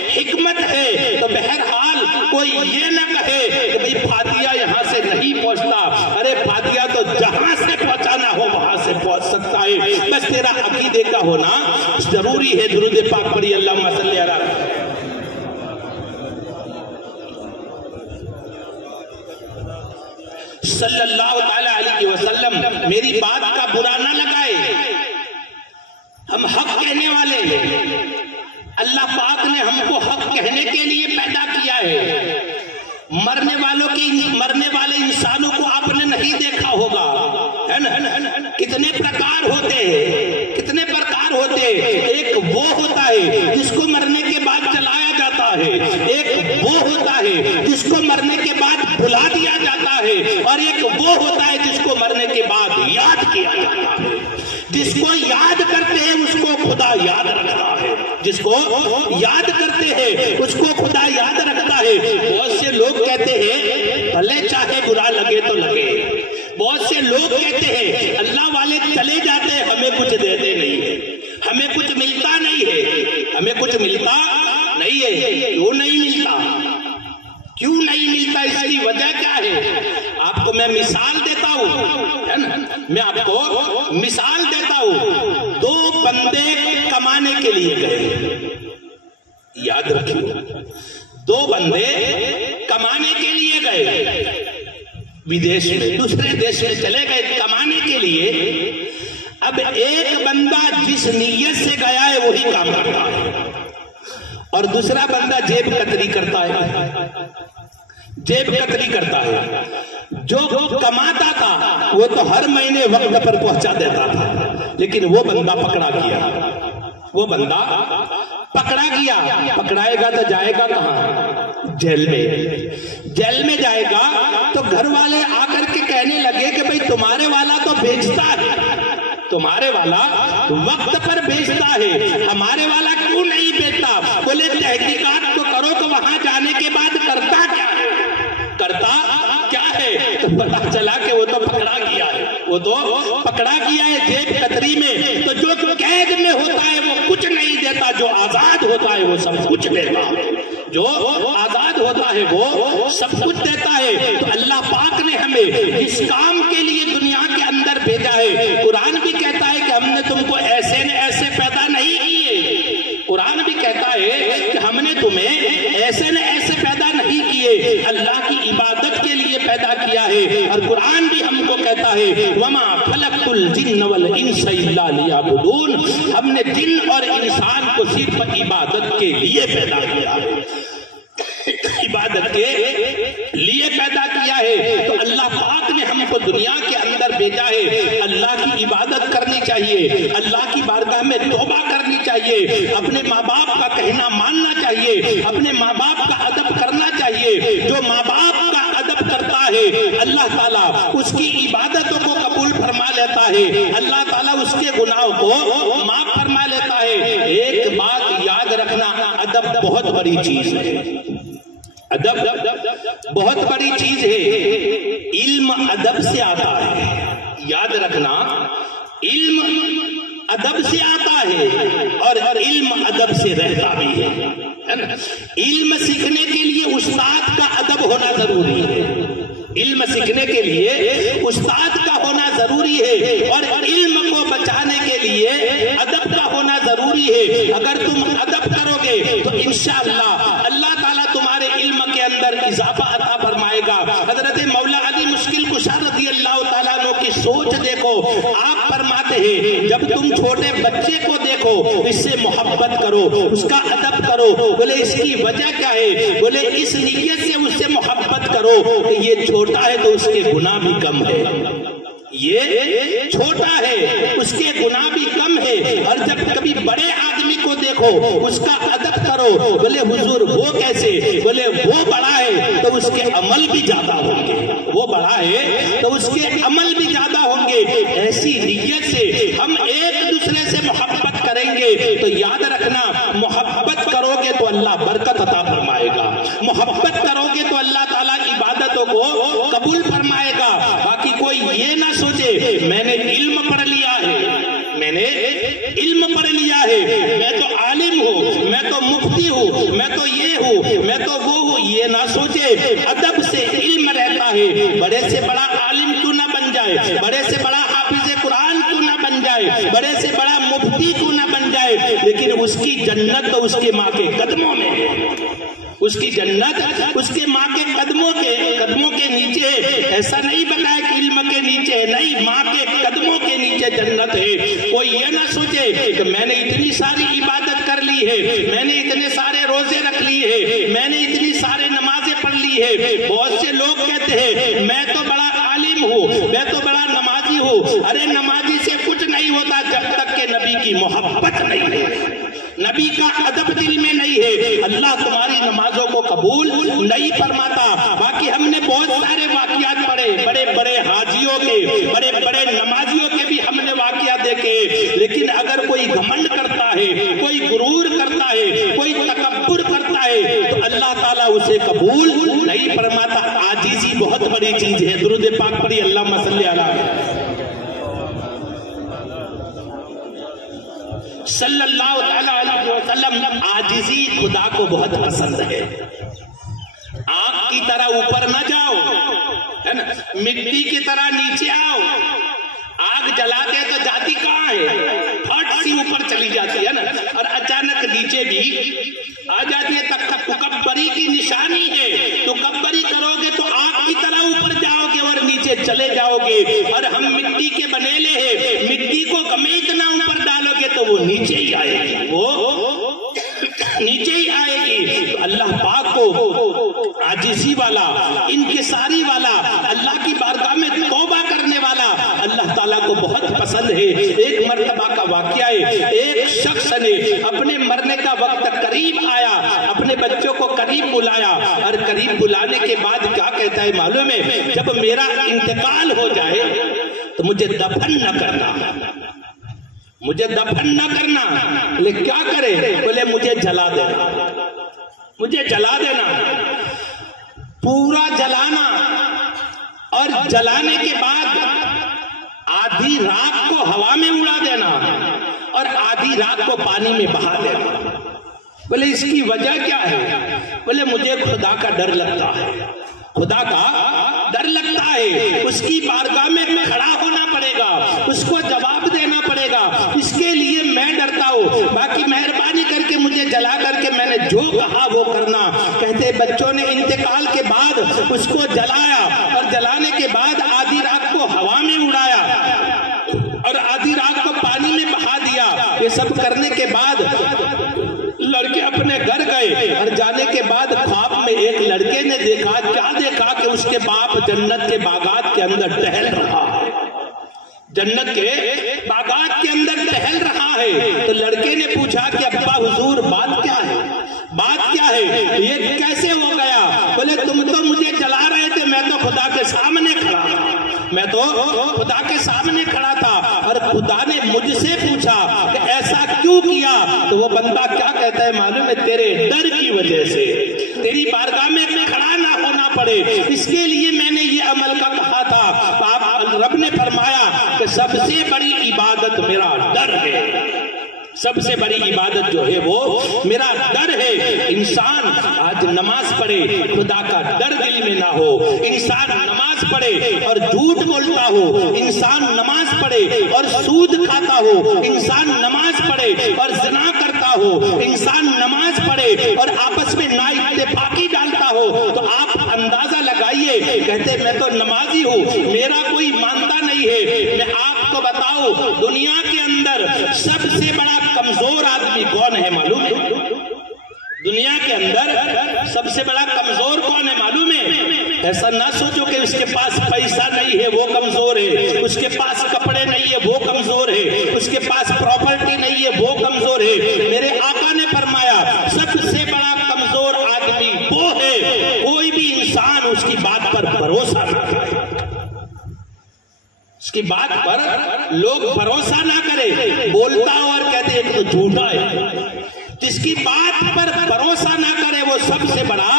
हिकमत है। तो बहरहाल कोई ये न कहे कि भाई फातिया यहाँ से नहीं पहुंचता। अरे फातिया तो जहां से पहुंचाना हो वहां से पहुंच सकता है, बस तेरा अकीदे का होना जरूरी है। दुरूद पाक पढ़िए, अल्लाहुम्मा सल्ली अला सल्लल्लाहु ताला अलैहि वसल्लम। मेरी बात का बुरा ना लगाए, हम हक कहने वाले हैं। अल्लाह पाक ने हमको हक कहने के लिए पैदा किया है। मरने वाले इंसानों को आपने नहीं देखा होगा, है ना? कितने प्रकार होते हैं, कितने प्रकार होते हैं। एक वो होता है जिसको मरने के बाद जलाया जाता है, एक वो होता है जिसको मरने के बाद भुला दिया जाता है, और एक वो होता है जिसको मरने के बाद याद किया जाता है। जिसको याद करते हैं उसको खुदा याद रखता है, जिसको याद करते हैं उसको खुदा याद रखता है। बहुत से लोग कहते हैं भले चाहे बुरा लगे तो लगे। बहुत से लोग कहते हैं अल्लाह वाले चले जाते हैं, हमें कुछ देते नहीं है, हमें कुछ मिलता नहीं है, हमें कुछ मिलता नहीं है। क्यों नहीं मिलता? क्यों नहीं मिलता? इसकी वजह क्या है? आपको मैं मिसाल देता हूं, है ना? मैं आपको मिसाल देता हूं। 2 बंदे कमाने कमाने के लिए गए। याद रखिए, 2 बंदे कमाने के लिए गए विदेश में, दूसरे देश में चले गए कमाने के लिए। अब एक बंदा जिस नीयत से गया है वही काम करता है और दूसरा बंदा जेब कतरी करता है, जेब कतरी करता है। जो कमाता था वो तो हर महीने वक्त पर पहुंचा देता था, लेकिन वो बंदा पकड़ा गया, वो बंदा पकड़ा गया। पकड़ाएगा तो जाएगा कहां? जेल में। जेल में जाएगा तो घर वाले आकर के कहने लगे कि भाई तुम्हारे वाला तो बेचता है, तुम्हारे वाला वक्त पर बेचता है, हमारे वाला क्यों नहीं बेचता? बोले तहकीकात तो करो, तो वहां जाने के बाद करता क्या है, करता क्या है? तो पता चला कि वो तो पकड़ा गया है, वो तो पकड़ा गया है जेब कतरी में। तो जो कैद में होता है वो कुछ नहीं देता, जो आजाद होता है वो सब कुछ देता है, जो आजाद होता है वो सब कुछ देता है। तो अल्लाह पाक ने हमें इस काम के लिए दुनिया के अंदर भेजा है। कुरान भी कहता है कि हमने तुमको ऐसे न ऐसे पैदा नहीं किए, कुरान भी कहता है कि हमने तुम्हें ऐसे न ऐसे पैदा नहीं किए, अल्लाह की इबादत के लिए पैदा किया है। और कुरान भी हमको कहता है वमा खलक़तुल जिन्न वल इंसा इल्ला लियअबुदून, हमने जिन और इंसान को सिर्फ इबादत के लिए पैदा किया है, इबादत के लिए पैदा किया है। तो अल्लाह पाक ने हमको दुनिया के अंदर भेजा है, अल्लाह की इबादत करनी चाहिए, अल्लाह की बारगाह में तौबा करनी चाहिए, अपने माँ बाप का कहना मानना चाहिए, अपने माँ बाप का अदब करना चाहिए। जो माँ बाप का अदब करता है अल्लाह ताला उसकी इबादतों को कबूल फरमा लेता है, अल्लाह ताला उसके गुनाहों को माफ फरमा लेता है। एक बात याद रखना, अदब बहुत बड़ी चीज है, अदब बहुत बड़ी चीज है। इल्म अदब से आता है, याद रखना, इल्म अदब से आता है और इल्म अदब से रहता भी है ना। इल्म सीखने के लिए उस्ताद का अदब होना जरूरी है, इल्म सीखने के लिए उस्ताद का होना जरूरी है और इल्म को बचाने के लिए अदब का होना जरूरी है। अगर तुम अदब करोगे तो इंशाअल्लाह अल्लाह ताला तुम्हारे इल्म के अंदर इजाफा अता फरमाएगा। हजरत मौला अली मुश्किल कुशा रज़ियल्लाहु ताला अन्हु की सोच देखो, आप फरमाते हैं जब तुम छोटे बच्चे को देखो इससे मोहब्बत करो, उसका अदब करो। बोले इसकी वजह क्या है? बोले इस नीयत से उससे मोहब्बत करो कि ये छोटा है तो उसके गुनाह भी कम है, ये छोटा है उसके गुनाह भी कम है। और जब कभी बड़े आदमी को देखो उसका अदब करो। बोले हुजूर वो कैसे? बोले वो बड़ा है तो उसके अमल भी ज्यादा होंगे, वो बड़ा है तो उसके अमल भी ज्यादा होंगे। ऐसी नीयत से हम एक दूसरे से मोहब्बत करेंगे तो याद रखना, मोहब्बत करोगे तो अल्लाह बरकत अता फरमाएगा, मोहब्बत करोगे तो अल्लाह ताला इबादतों को कबूल फरमाएगा। बाकी कोई ये ना सोचे मैंने इल्म पढ़ लिया है, मैंने इल्म पढ़ लिया है, मैं तो आलिम हूँ, मैं तो मुफ्ती हूँ, मैं तो ये हूँ, मैं तो वो हूँ, ये ना सोचे। अदब से इल्म रहता है, बड़े से बड़ा आलिम क्यों ना बन जाए, बड़े से बड़ा हाफिज कुरान क्यों ना बन जाए, बड़े से बड़ा मुफ्ती क्यों ना बन जाए, लेकिन उसकी जन्नत तो उसके माँ के कदमों में है, उसकी जन्नत उसके माँ के कदमों के नीचे है। ऐसा नहीं बताया कि इल्म के नीचे है, नहीं, माँ के कदमों के नीचे जन्नत है। कोई ये ना सोचे कि मैंने इतनी सारी इबादत कर ली है, मैंने इतने सारे रोजे रख लिए है, मैंने इतनी सारे नमाजें पढ़ ली है। बहुत से लोग कहते हैं मैं तो बड़ा आलिम हूँ, मैं तो बड़ा नमाजी हूँ। अरे नमाजी से कुछ नहीं होता जब तक के नबी की मोहब्बत नहीं है, नबी का अदब दिल में नहीं है, अल्लाह तुम्हारी नमाजों को कबूल नहीं फरमाता। बाकी हमने बहुत सारे वाकयात पढ़े, बड़े बड़े हाजियों के, बड़े बड़े नमाजियों के भी हमने वाकयात देखे। लेकिन अगर कोई घमंड करता है, कोई गुरूर करता है, कोई तकब्बुर करता है तो अल्लाह ताला उसे कबूल नहीं फरमाता। आजीज़ी बहुत बड़ी चीज है। दुरूद पाक पढ़ी, अल्लाहुम्मा सल्ली अला सल्लल्लाहु अलैहि वसल्लम। आजिज़ी खुदा को बहुत पसंद है। आग की तरह ऊपर न जाओ, है ना, मिट्टी की तरह नीचे आओ। आग जलाते तो जाती कहाँ है? फट सी ऊपर चली जाती है ना, और अचानक नीचे भी आ जाती है। तकब्बरी की निशानी है। तकब्बरी करोगे तो आग की तरह ऊपर जाओगे और नीचे चले जाओगे। और हम मिट्टी के बनेले हैं, मिट्टी को गमे इतना ऊपर डालोगे तो वो नीचे ही आएगी, वो नीचे ही आएगी। तो अल्लाह पाक को आजिज़ी वाला, इंकिसारी वाला, अल्लाह की बारगाह में तौबा करने वाला अल्लाह ताला को बहुत पसंद है। एक मर्तबा का वाकया है, एक शख्स ने अपने मरने का वक्त करीब आया, अपने बच्चों को करीब बुलाया, और करीब बुलाने के बाद क्या कहता है मालूम है, जब मेरा इंतकाल हो जाए तो मुझे दफन न करना, मुझे दफन न करना। बोले क्या करे? बोले मुझे जला देना, मुझे जला देना, पूरा जलाना, और जलाने के बाद आधी राख को हवा में उड़ा देना और आधी राख को पानी में बहा देना। बोले इसकी वजह क्या है? बोले मुझे खुदा का डर लगता है, खुदा का डर लगता है, उसकी बारगाह में खड़ा होना पड़ेगा, उसको जवाब देना पड़ेगा, इसके लिए मैं डरता हूँ। बाकी मेहरबानी करके मुझे जला करके मैंने जो कहा वो करना। कहते बच्चों ने इंतकाल के बाद उसको जलाया, और जलाने के बाद आधी राख को हवा में उड़ाया और आधी राख को पानी में बहा दिया। ये सब करने के बाद लड़के अपने घर गए, और जाने के बाद ख्वाब में एक लड़के ने देखा, क्या देखा कि उसके बाप जन्नत के बागात के अंदर टहल रहा है, जन्नत के बागात के अंदर टहल रहा है। तो लड़के ने पूछा कि अब्बा हुजूर बात क्या है, बात क्या है, ये कैसे हो गया? बोले तुम तो मुझे जला रहे थे, मैं तो खुदा के सामने खड़ा था, मैं तो खुदा के सामने खड़ा था, और खुदा ने मुझसे पूछा कि ऐसा क्यों किया? तो वो बंदा क्या कहता है मालूम है? तेरे डर की वजह से, तेरी बारगाह में खड़ा ना होना पड़े, इसके लिए मैंने ये अमल का कहा था। आप रब ने फरमाया कि सबसे बड़ी इबादत मेरा डर है, सबसे बड़ी इबादत जो है वो मेरा डर है। इंसान आज नमाज पढ़े, खुदा का डर दिल में ना हो, इंसान नमाज पढ़े और झूठ बोलता हो, इंसान नमाज पढ़े और सूद खाता हो, इंसान नमाज पढ़े और ज़िना करता हो, इंसान नमाज पढ़े और आपस में नाइत्तेफाकी डालता हो, तो आप अंदाजा लगाइए। कहते मैं तो नमाजी हूँ, मेरा कोई मानता नहीं है। मैं आपको बताऊं, दुनिया के अंदर सबसे बड़ा कमजोर आदमी कौन है मालूम है? दुनिया के अंदर सबसे बड़ा कमजोर कौन है मालूम है? ऐसा ना सोचो कि उसके पास पैसा नहीं है वो कमजोर है, उसके पास कपड़े नहीं है वो कमजोर है, उसके पास प्रॉपर्टी नहीं है वो कमजोर है। मेरे आका ने फरमाया सबसे बड़ा कमजोर आदमी वो है, कोई भी इंसान उसकी बात पर भरोसा ना करे, उसकी बात पर लोग भरोसा ना करे, बोलता हो और कहते हैं तो झूठा है, जिसकी बात पर भरोसा ना करे वो सबसे बड़ा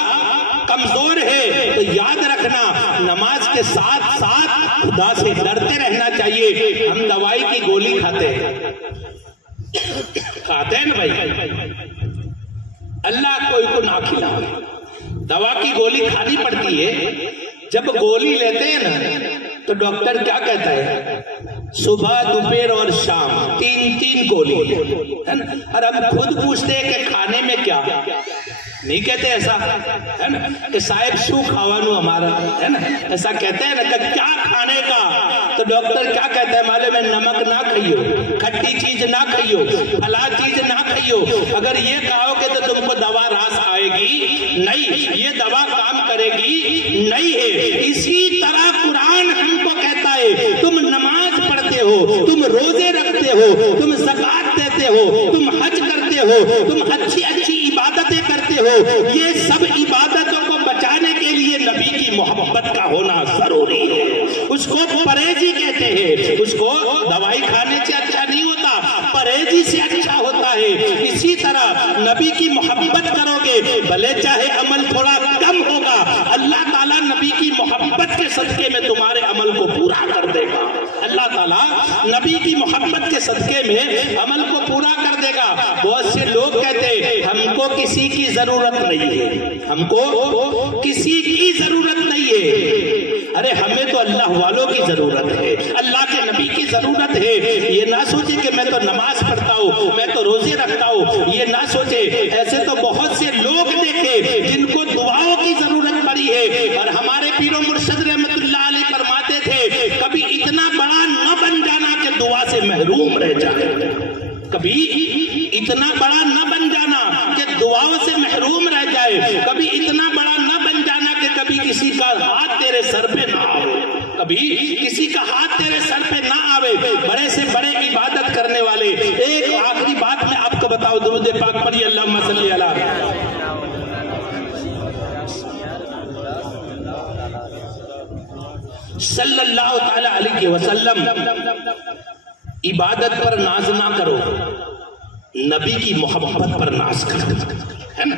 कमजोर है। तो याद रखना, नमाज के साथ साथ खुदा से डरते रहना चाहिए। हम दवाई की गोली खाते हैं, खाते हैं ना भाई, अल्लाह कोई को ना खिलाए, दवा की गोली खानी पड़ती है। जब गोली लेते हैं ना तो डॉक्टर क्या कहता है? सुबह दोपहर और शाम 3-3 गोली है ना। और हम खुद पूछते हैं कि खाने में क्या, नहीं कहते ऐसा है ना कि साहेब शू खावानू हमारा, है ना, ऐसा कहते हैं ना कि क्या खाने का। तो डॉक्टर क्या कहता है मालूम है? नमक ना खाइयो, खट्टी चीज ना खाइयो, फला चीज ना खाइयो। अगर ये खाओगे तो तुमको दवा रास आएगी नहीं, ये दवा काम करेगी नहीं है। इसी तरह कुरान हमको कहता है तुम नमाज पढ़ते हो, तुम रोजे रखते हो, तुम ज़कात देते हो, तुम हज करते हो, तुम अच्छी अच्छी इबादतें करते हो, ये सब इबादतों को बचाने के लिए नबी की मोहब्बत का होना जरूरी है। उसको परहेजी कहते हैं, उसको दवाई खाने से अच्छा नहीं होता, परहेजी से अच्छा होता है। इसी तरह नबी की मोहब्बत करोगे, भले चाहे अमल थोड़ा कम होगा, अल्लाह ताला नबी की मोहब्बत के सदके में तुम्हारे अमल को पूरा कर देगा। अल्लाह ताला नबी की मोहब्बत के सदके में अमल को पूरा कर देगा। बहुत से लोग कहते हैं हमको किसी की जरूरत नहीं है, हमको किसी की जरूरत नहीं है। अरे हमें तो अल्लाह वालों की जरूरत है, अल्लाह के नबी की जरूरत है। ये ना सोचे कि मैं तो नमाज पढ़ता हूँ, मैं तो रोजे रखता हूँ, ये ना सोचे। ऐसे तो बहुत से लोग देखे जिनको दुआओं की जरूरत पड़ी है। और हमारे पीरो मुर्शिद रहमतुल्लाह अलैह फरमाते थे, कभी इतना बड़ा न बन जाना कि दुआ से महरूम रह जाए, कभी इतना बड़ा न बन जाना कि दुआओं से महरूम रह जाए, कभी इतना बड़ा न बन जाना कि कभी किसी का हाथ तेरे सर पे ना आवे, कभी किसी का हाथ तेरे सर पे ना आवे। बड़े से बड़े इबादत करने वाले। एक आखिरी बात मैं आपको बताऊं, दुरूद पाक पढ़िए, अल्लाहुम्मा सल्ली अला। सल्लल्लाहु ताला अलैहि वसल्लम, इबादत पर नाज ना करो, नबी की मोहब्बत पर नाज करो, है ना?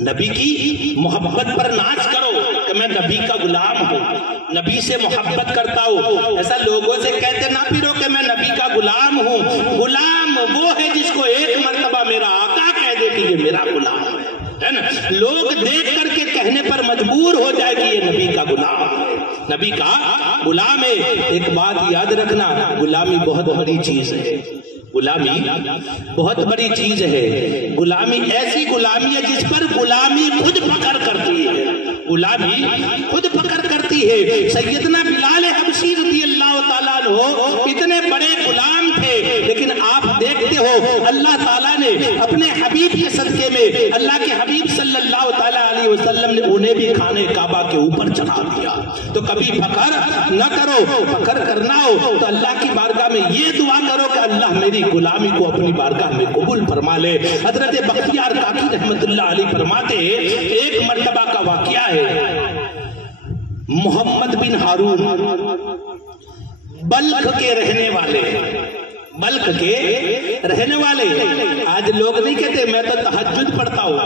नबी की मोहब्बत पर नाज करो कि मैं नबी का गुलाम हूँ, नबी से मोहब्बत करता हूँ। ऐसा लोगों से कहते ना फिरो कि मैं नबी का गुलाम हूँ। गुलाम वो है जिसको एक मर्तबा मेरा आका कह दे कि ये मेरा गुलाम है ना? लोग देख करके कहने पर मजबूर हो जाए कि ये नबी का गुलाम है, नबी का गुलाम है। एक बात याद रखना, गुलामी बहुत बड़ी चीज है, गुलामी बहुत बड़ी चीज है। गुलामी ऐसी गुलामी है जिस पर गुलामी खुद फकर करती है, गुलामी खुद फकर करती है। सैयदना बिलाल हबशी रज़ियल्लाहु ताला अन्हु इतने बड़े गुलाम थे, लेकिन आप देखते हो अल्लाह ताला ने अपने हबीब के सदके में, अल्लाह के हबीब सल्लल्लाहु ताला अलैहि वसल्लम ने उन्हें भी खाने काबा के ऊपर चढ़ा दिया। तो कभी फकर न करो, फकर करना हो तो अल्लाह की बारगाह में ये दुआ करो कि अल्लाह मेरी गुलामी को अपनी बारगाह में कबूल फरमा ले। हजरत बख्तियार काकी रहमतुल्लाह अलैह फरमाते, एक मर्तबा का वाकया है, मोहम्मद बिन हारून बल्ख के रहने वाले, बल्ख के रहने वाले। आज लोग नहीं कहते मैं तो तहज्जुद पढ़ता हूं,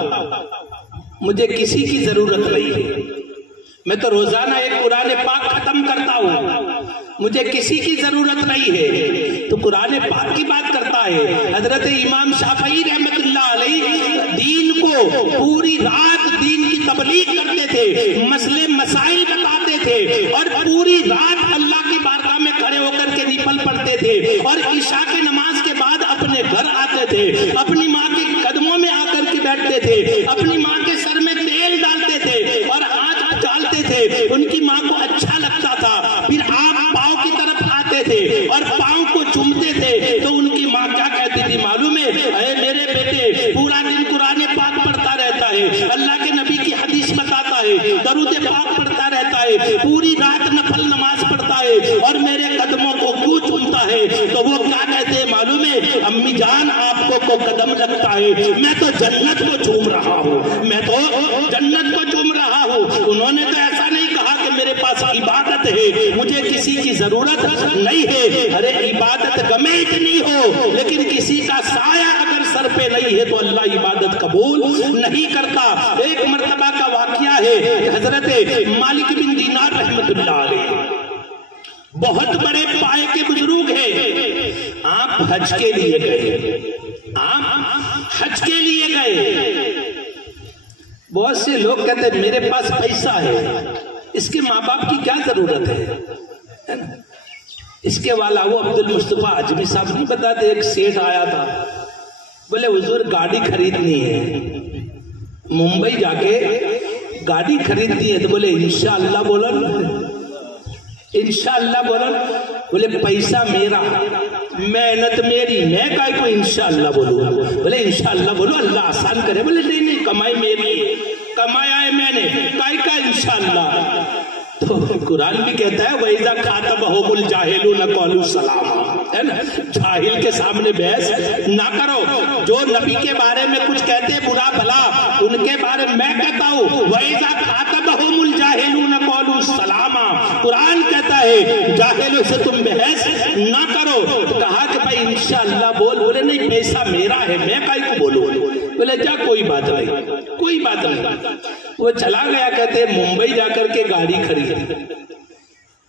मुझे किसी की जरूरत नहीं है, मैं तो रोजाना एक कुरान पाक खत्म करता हूं, मुझे किसी की जरूरत नहीं है। तो कुरान पाक की बात करता है। हजरत इमाम शाफई रहमतुल्लाह अलैह दीन को पूरी रात दीन की तबलीग करते थे, मसले मसाइल बताते थे, और पूरी रात अल्लाह की बारगाह में खड़े होकर के निफल पढ़ते थे, और ईशा के नमाज के बाद अपने घर आते थे, अपनी माँ के कदमों में आकर के बैठते थे, अपनी माँ के सर में तेल डालते थे और हाथ डालते थे, उनकी माँ को अच्छा लगता था। फिर आप पाँव की तरफ आते थे और पाँव को चूमते थे, तो उनकी माँ क्या कहती थी मालूम है? अरे मेरे बेटे पूरा दिन कुरान पाक पढ़ता रहता है, अल्लाह के नबी की हदीस बताता है, दरूद पाक पढ़ता रहता है, पूरी रात नफल नमाज पढ़ता है, और मेरे कदमों को क्यों चूमता है? तो वो क्या कहते हैं मालूम है? अम्मी जान आपको को कदम लगता है, मैं तो जन्नत को चूम रहा हूँ, मैं तो जन्नत को चूम रहा हूँ। उन्होंने तो ऐसा नहीं कहा कि मेरे पास इबादत है, मुझे किसी की जरूरत नहीं है। अरे इबादत गमे इतनी हो, लेकिन किसी का साया अगर सर पे नहीं है तो अल्लाह इबादत कबूल नहीं करता। एक मर्तबा का वाकया है, हजरत मालिक बिन दीनार रहमतुल्लाह अलैह बहुत बड़े पाए के बुजुर्ग हैं। आप हज के लिए गए, आप हज के लिए गए। बहुत से लोग कहते हैं मेरे पास पैसा है, इसके माँ बाप की क्या जरूरत है ना? इसके वाला वो अब्दुल मुस्तफा आजमी साहब नहीं बताते, एक सेठ आया था, बोले हुजूर गाड़ी खरीदनी है, मुंबई जाके गाड़ी खरीदनी है। तो बोले इंशाअल्लाह बोलो, इंशाअल्लाह बोलो। बोले पैसा मेरा, मेहनत मेरी, मैं काय को इंशाअल्लाह बोलूंगा? बोले इंशाअल्लाह बोलो, अल्लाह आसान करे। बोले नहीं नहीं, कमाई मेरी है, कमाया है मैंने, काय का इंशाअल्लाह? तो कुरान भी कहता है वैजा खातबहुमुल जाहिलून क़ालू सलामा, है ना? जाहिल के सामने बहस ना करो। जो नबी के बारे में कुछ कहते हैं बुरा भला, उनके बारे में मैं कहता हूँ वैजा खातबहुमुल जाहिलून क़ालू सलामा। कुरान कहता है जाहिलों से तुम बहस ना करो। तो कहा कि भाई इंशाअल्लाह बोल। बोले नहीं पैसा मेरा है, मैं काहे को बोलूं? बोले जा कोई बात नहीं, कोई बात नहीं। वो चला गया, कहते मुंबई जाकर के गाड़ी खरीदी,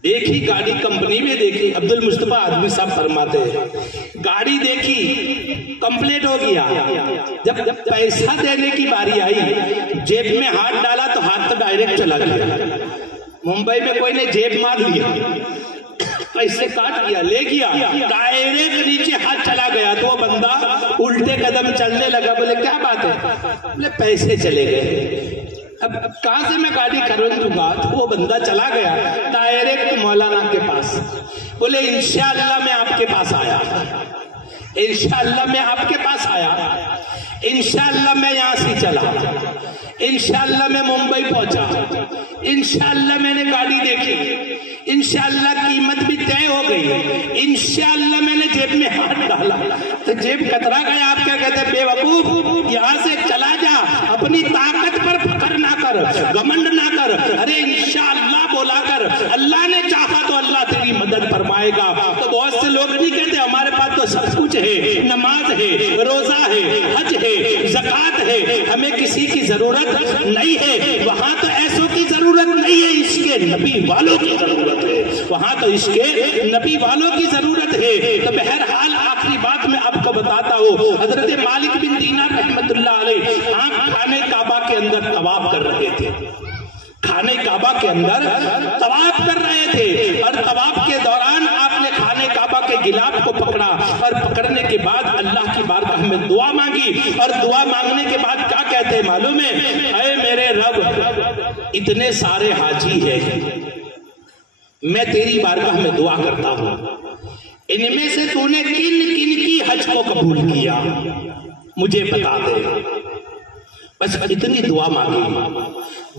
देखी गाड़ी कंपनी में देखी। अब्दुल मुस्तफा आदमी साहब फरमाते हैं गाड़ी देखी, कंप्लीट हो गया। जब पैसा देने की बारी आई, जेब में हाथ डाला तो हाथ तो डायरेक्ट चला गया। मुंबई में कोई ने जेब मार लिया, पैसे काट लिया, ले गया, दायरे के नीचे हाथ चला गया तो वो बंदा उल्टे कदम चलने लगा। बोले क्या बात है? बोले पैसे चले गए, अब कहां से मैं गाड़ी खरीद दूंगा? तो वो बंदा चला गया डायरेक्ट मौलाना के पास। बोले इंशाअल्लाह मैं आपके पास आया, इंशाअल्लाह मैं आपके पास आया, इंशाअल्लाह मैं यहां से चला, इंशाअल्लाह मैं मुंबई पहुंचा, इंशाअल्लाह मैंने गाड़ी देखी, इंशाअल्लाह कीमत भी तय हो गई, इंशाअल्लाह मैंने जेब में हाथ डाला तो जेब कतरा गया। आप क्या कहते हैं? बेवकूफ, यहां से चला जा, अपनी ताकत पर फख्र ना कर, घमंड ना कर, अरे इंशाअल्लाह बोला कर, अल्लाह ने चाहा तो अल्लाह तेरी मदद फरमाएगा। तो बहुत से लोग नहीं कहते हमारे पास तो सब कुछ है, नमाज है, रोजा है, हज है, ज़कात है, हमें किसी की जरूरत नहीं है। वहां तो ऐसों की जरूरत नहीं है, इसके नबी वालों की जरूरत है, वहां तो इसके नबी वालों की जरूरत है। तो बहरहाल आखिरी बात मैं आपको बताता हूँ, हजरत मालिक बिन दीनार रहमतुल्लाह अलैह आप खाने काबा के अंदर तवाफ कर रहे थे, खाने काबा के अंदर तवाफ कर रहे थे और तवाफ के दौरान आपने खाने काबा के गिलाफ को पकड़ा और पकड़ने के बाद अल्लाह की बारगाह में दुआ मांगी और दुआ मांगने के बाद क्या कहते हैं मालूम है? ऐ मेरे रब, इतने सारे हाजी हैं, मैं तेरी बारगाह में दुआ करता हूं, इनमें से तूने किन किन की हज को कबूल किया मुझे बता दे। बस इतनी दुआ मांगी।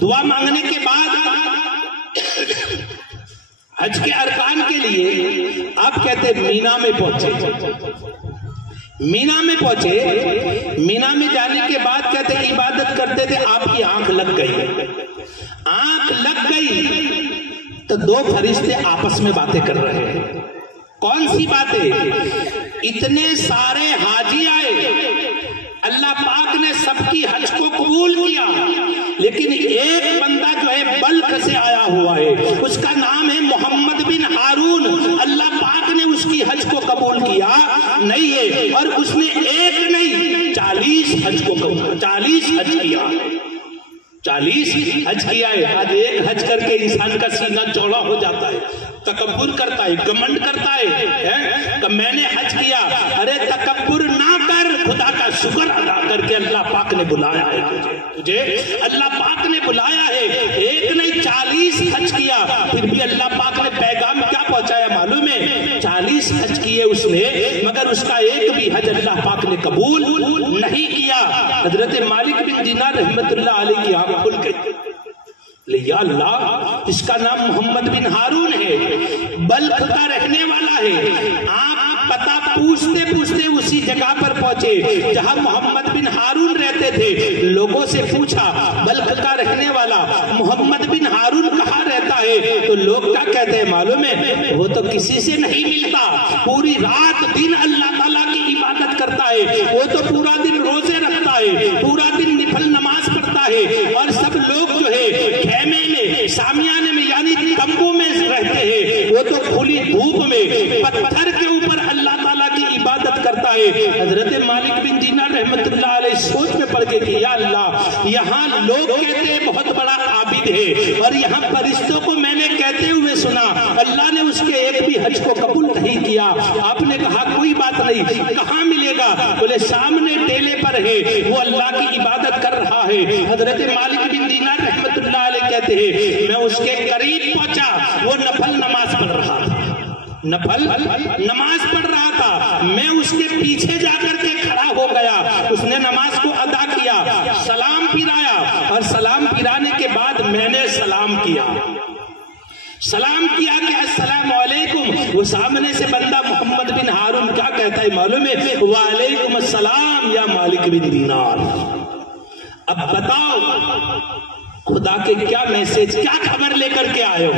दुआ मांगने के बाद हज के अरकान के लिए आप कहते मीना में पहुंचे, मीना में पहुंचे, मीना में जाने के बाद कहते इबादत करते थे, आपकी आंख लग गई, आंख लग गई तो दो फरिश्ते आपस में बातें कर रहे हैं। कौन सी बातें? इतने सारे हाजी आए, अल्लाह पाक ने सबकी हज को कबूल किया, लेकिन एक बंदा जो है बल्ख से आया हुआ है, उसका नाम है मोहम्मद बिन हारून, अल्लाह पाक ने उसकी हज को कबूल किया नहीं है और उसने एक नहीं 40 हज को कबूल, 40 हज किया, 40 हज किया है। आज एक हज करके इंसान का सीना चौड़ा हो जाता है, तकब्बुर करता है, घमंड करता है कि मैंने हज किया। अरे तकब्बुर ना कर, खुदा का शुक्र अदा करके अल्लाह पाक ने बुलाया है तुझे अल्लाह पाक ने बुलाया है। एक नहीं 40 हज किया, फिर भी अल्लाह पाक ने पैगाम क्या पहुंचाया मालूम है? 40 हज किए उसने, मगर उसका एक भी हज अल्लाह पाक ने कबूल नहीं किया। हजरत मालिक बिन दीनार रहमतुल्लाह अलैह की आंख खुल गई, या अल्लाह, इसका नाम मोहम्मद बिन हारून है, बल्ख का रहने वाला है। आप पता पूछते पूछते उसी जगह पर पहुंचे जहां मोहम्मद बिन हारून रहते थे। लोगों से पूछा, बल्ख का रहने वाला मोहम्मद बिन हारून कहाँ रहता है? तो लोग क्या कहते हैं मालूम है? वो तो किसी से नहीं मिलता, पूरी रात दिन अल्लाह ताला की इबादत करता है, वो तो पूरा दिन रोजे रखता है, पूरा दिन निफल नमाज पढ़ता है, और सब लोग जो है खेमे में, सामियाने में यानी तंबू में रहते हैं, वो तो खुली धूप में पत्थर के ऊपर अल्लाह ताला की इबादत करता है। हजरत मालिक बिन दीनार रहमतुल्लाह अलैह सोच में पड़ गए कि या अल्लाह, यहाँ लोग कहते हैं बहुत बड़ा आबिद है और यहाँ फरिश्तों को मैंने कहते हुए सुना, अल्लाह ने उसके एक भी हज को कबूल नहीं किया। आपने कहा कोई बात नहीं, कहाँ मिलेगा? बोले सामने टेले पर है, वो अल्लाह की इबादत कर रहा है। हजरत मालिक बिन दीनार रहमतुल्लाह अलैह कहते हैं मैं उसके करीब पहुंचा, वो नफल नमाज पढ़ रहा था, नफल नमाज पढ़ रहा था, मैं उसके पीछे जाकर के खड़ा हो गया, उसने नमाज को अदा किया, सलाम फिराया और सलाम फिराने के बाद मैंने सलाम किया, सलाम किया कि अस्सलाम वालेकुम। वो सामने से बंदा मोहम्मद बिन हारून क्या कहता है मालूम है? वालेकुम अस्सलाम या मालिक बिन दीनार। अब बताओ खुदा के क्या मैसेज, क्या खबर लेकर के आए हो?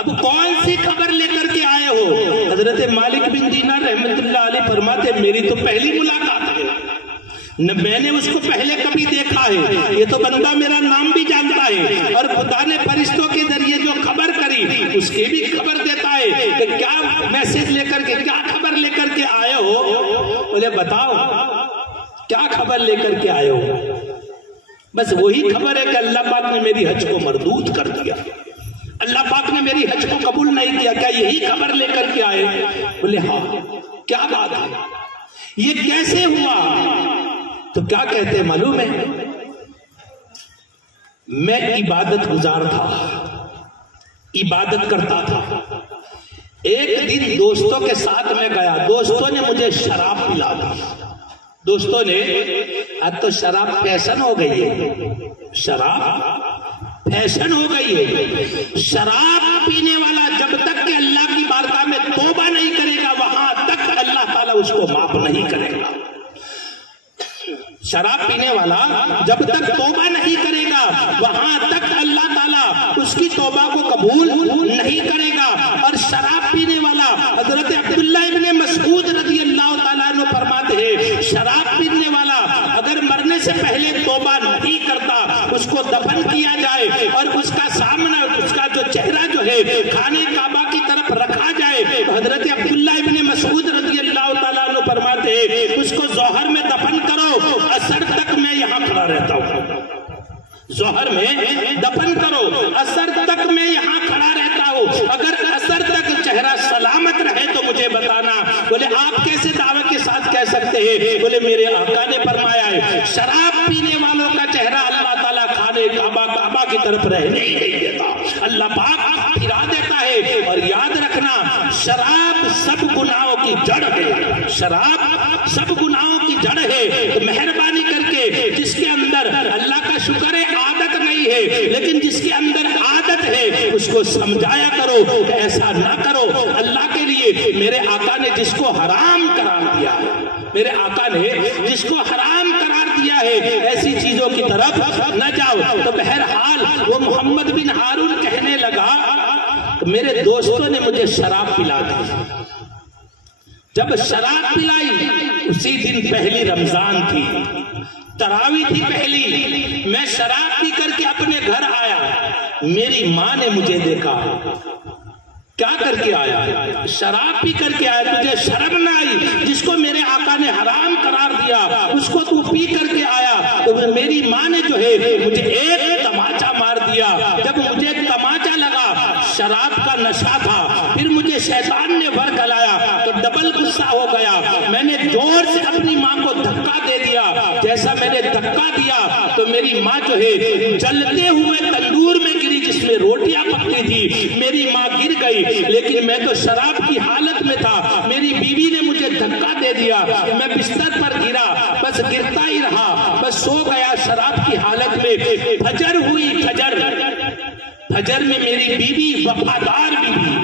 अब कौन सी खबर लेकर के आए हो? हजरत मालिक बिन दीनार रहमतुल्लाह अलैह फरमाते मेरी तो पहली मुलाकात है, न मैंने उसको पहले कभी देखा है, ये तो बंदा मेरा नाम भी जानता है और खुदा ने फरिश्तों के जरिए जो खबर करी उसकी भी खबर देता है कि क्या मैसेज लेकर के, क्या खबर लेकर के आए हो? बोले बताओ क्या खबर लेकर के आए हो? बस वही खबर है कि अल्लाह पाक ने मेरी हज को मरदूद कर दिया, اللہ پاک نے میری حج کو قبول نہیں کیا، کیا یہی خبر لے کر کے آئے؟ بولے ہاں۔ کیا بات ہے، یہ کیسے ہوا؟ تو کیا کہتے ہیں معلوم ہے؟ میں عبادت گزار تھا، عبادت کرتا تھا۔ ایک دن دوستوں کے ساتھ میں گیا، دوستوں نے مجھے شراب پلا دی۔ دوستوں نے، اب تو شراب فیشن ہو گئی ہے، شراب فیشن ہو گئی ہے۔ شراب پینے والا جب تک کہ اللہ کی بارگاہ میں توبہ نہیں کرے گا، وہاں تک اللہ تعالیٰ اس کو معاف نہیں کرے گا۔ شراب پینے والا جب تک توبہ نہیں کرے گا، وہاں تک اللہ تعالیٰ اس کی توبہ کو قبول نہیں کرے گا۔ اور شراب پینے والا، حضرت عبداللہ ابن مسعود رضی اللہ تعالیٰ عنہ فرماتے ہیں، شراب پینے والا اگر مرنے سے پہلے توبہ نہیں کرتا، اس کو دفن کیا جائے اور اس کا سامنا، اس کا جو چہرہ جو ہے خانے کعبہ کی طرف رکھا جائے، تو حضرت عبداللہ ابن مسعود رضی اللہ تعالیٰ عنہ فرماتے ہیں، اس کو ظہر میں دفن کرو، اثر تک میں یہاں کھڑا رہتا ہوں۔ ظہر میں دفن کرو، اثر تک میں یہاں کھڑا رہتا ہوں، اگر اثر تک چہرہ سلامت رہے تو مجھے بتانا۔ بولے آپ کیسے دعوے کے ساتھ کہہ سکتے ہیں؟ بولے میرے آقا نے فرمایا ہے، شراب پینے والوں کا چہرہ اللہ تعالیٰ خانے کعبہ کی طرف رہنے ہی نہیں دیتا، اللہ پاک پھرا دیتا ہے۔ اور یاد رکھنا، شراب سب گناہوں کی جڑ ہے، شراب سب گناہوں کی جڑ ہے۔ تو مہربانی کر کے جس کے اندر اللہ کا شکر ہے عادت نہیں ہے، لیکن جس کے اندر عادت ہے اس کو سمجھایا کرو کہ ایسا نہ کرو۔ اللہ کے لیے میرے آقا نے جس کو حرام قرار دیا ہے، میرے آقا نے جس کو حرام قرار دیا ہے، ایسی چیزوں کی طرف نہ جاؤ۔ تو بہرحال وہ محمد بن ہارون کہنے لگا، میرے دوستوں نے مجھے شراب پلا دی۔ جب شراب پلائی، اسی دن پہلی رمضان تھی، تراویح تھی پہلی، میں شراب پی کر کے اپنے گھر آیا، میری ماں نے مجھے دیکھا، کیا کر کے آیا؟ شراب پی کر کے آیا، تجھے شرم نہ آئی؟ جس کو میرے آقا نے حرام قرار دیا اس کو تو پی کر کے آیا۔ تو میری ماں نے جو ہے مجھے ایک تماچا مار دیا۔ جب مجھے تماچا لگا، شراب کا نشہ تھا، پھر مجھے شیطان نے ور گلایا تو ڈبل غصہ ہو گیا، میں نے زور سے اپنی ماں کو دھکا دے دیا۔ جیسا میں نے دھکا دیا تو میری ماں جو ہے جلتے ہوئے تندور میں گری جس میں روٹیاں پکتی تھی، میری ماں گر گئی، لیکن میں تو شراب کی حالت میں تھا، میری بیوی نے مجھے دھکا دے دیا، میں بستر پر گرا، بس گرتا ہی رہا، بس سو گیا شراب کی حالت میں۔ فجر ہوئی، فجر میں میری بیوی، وفادار بیوی،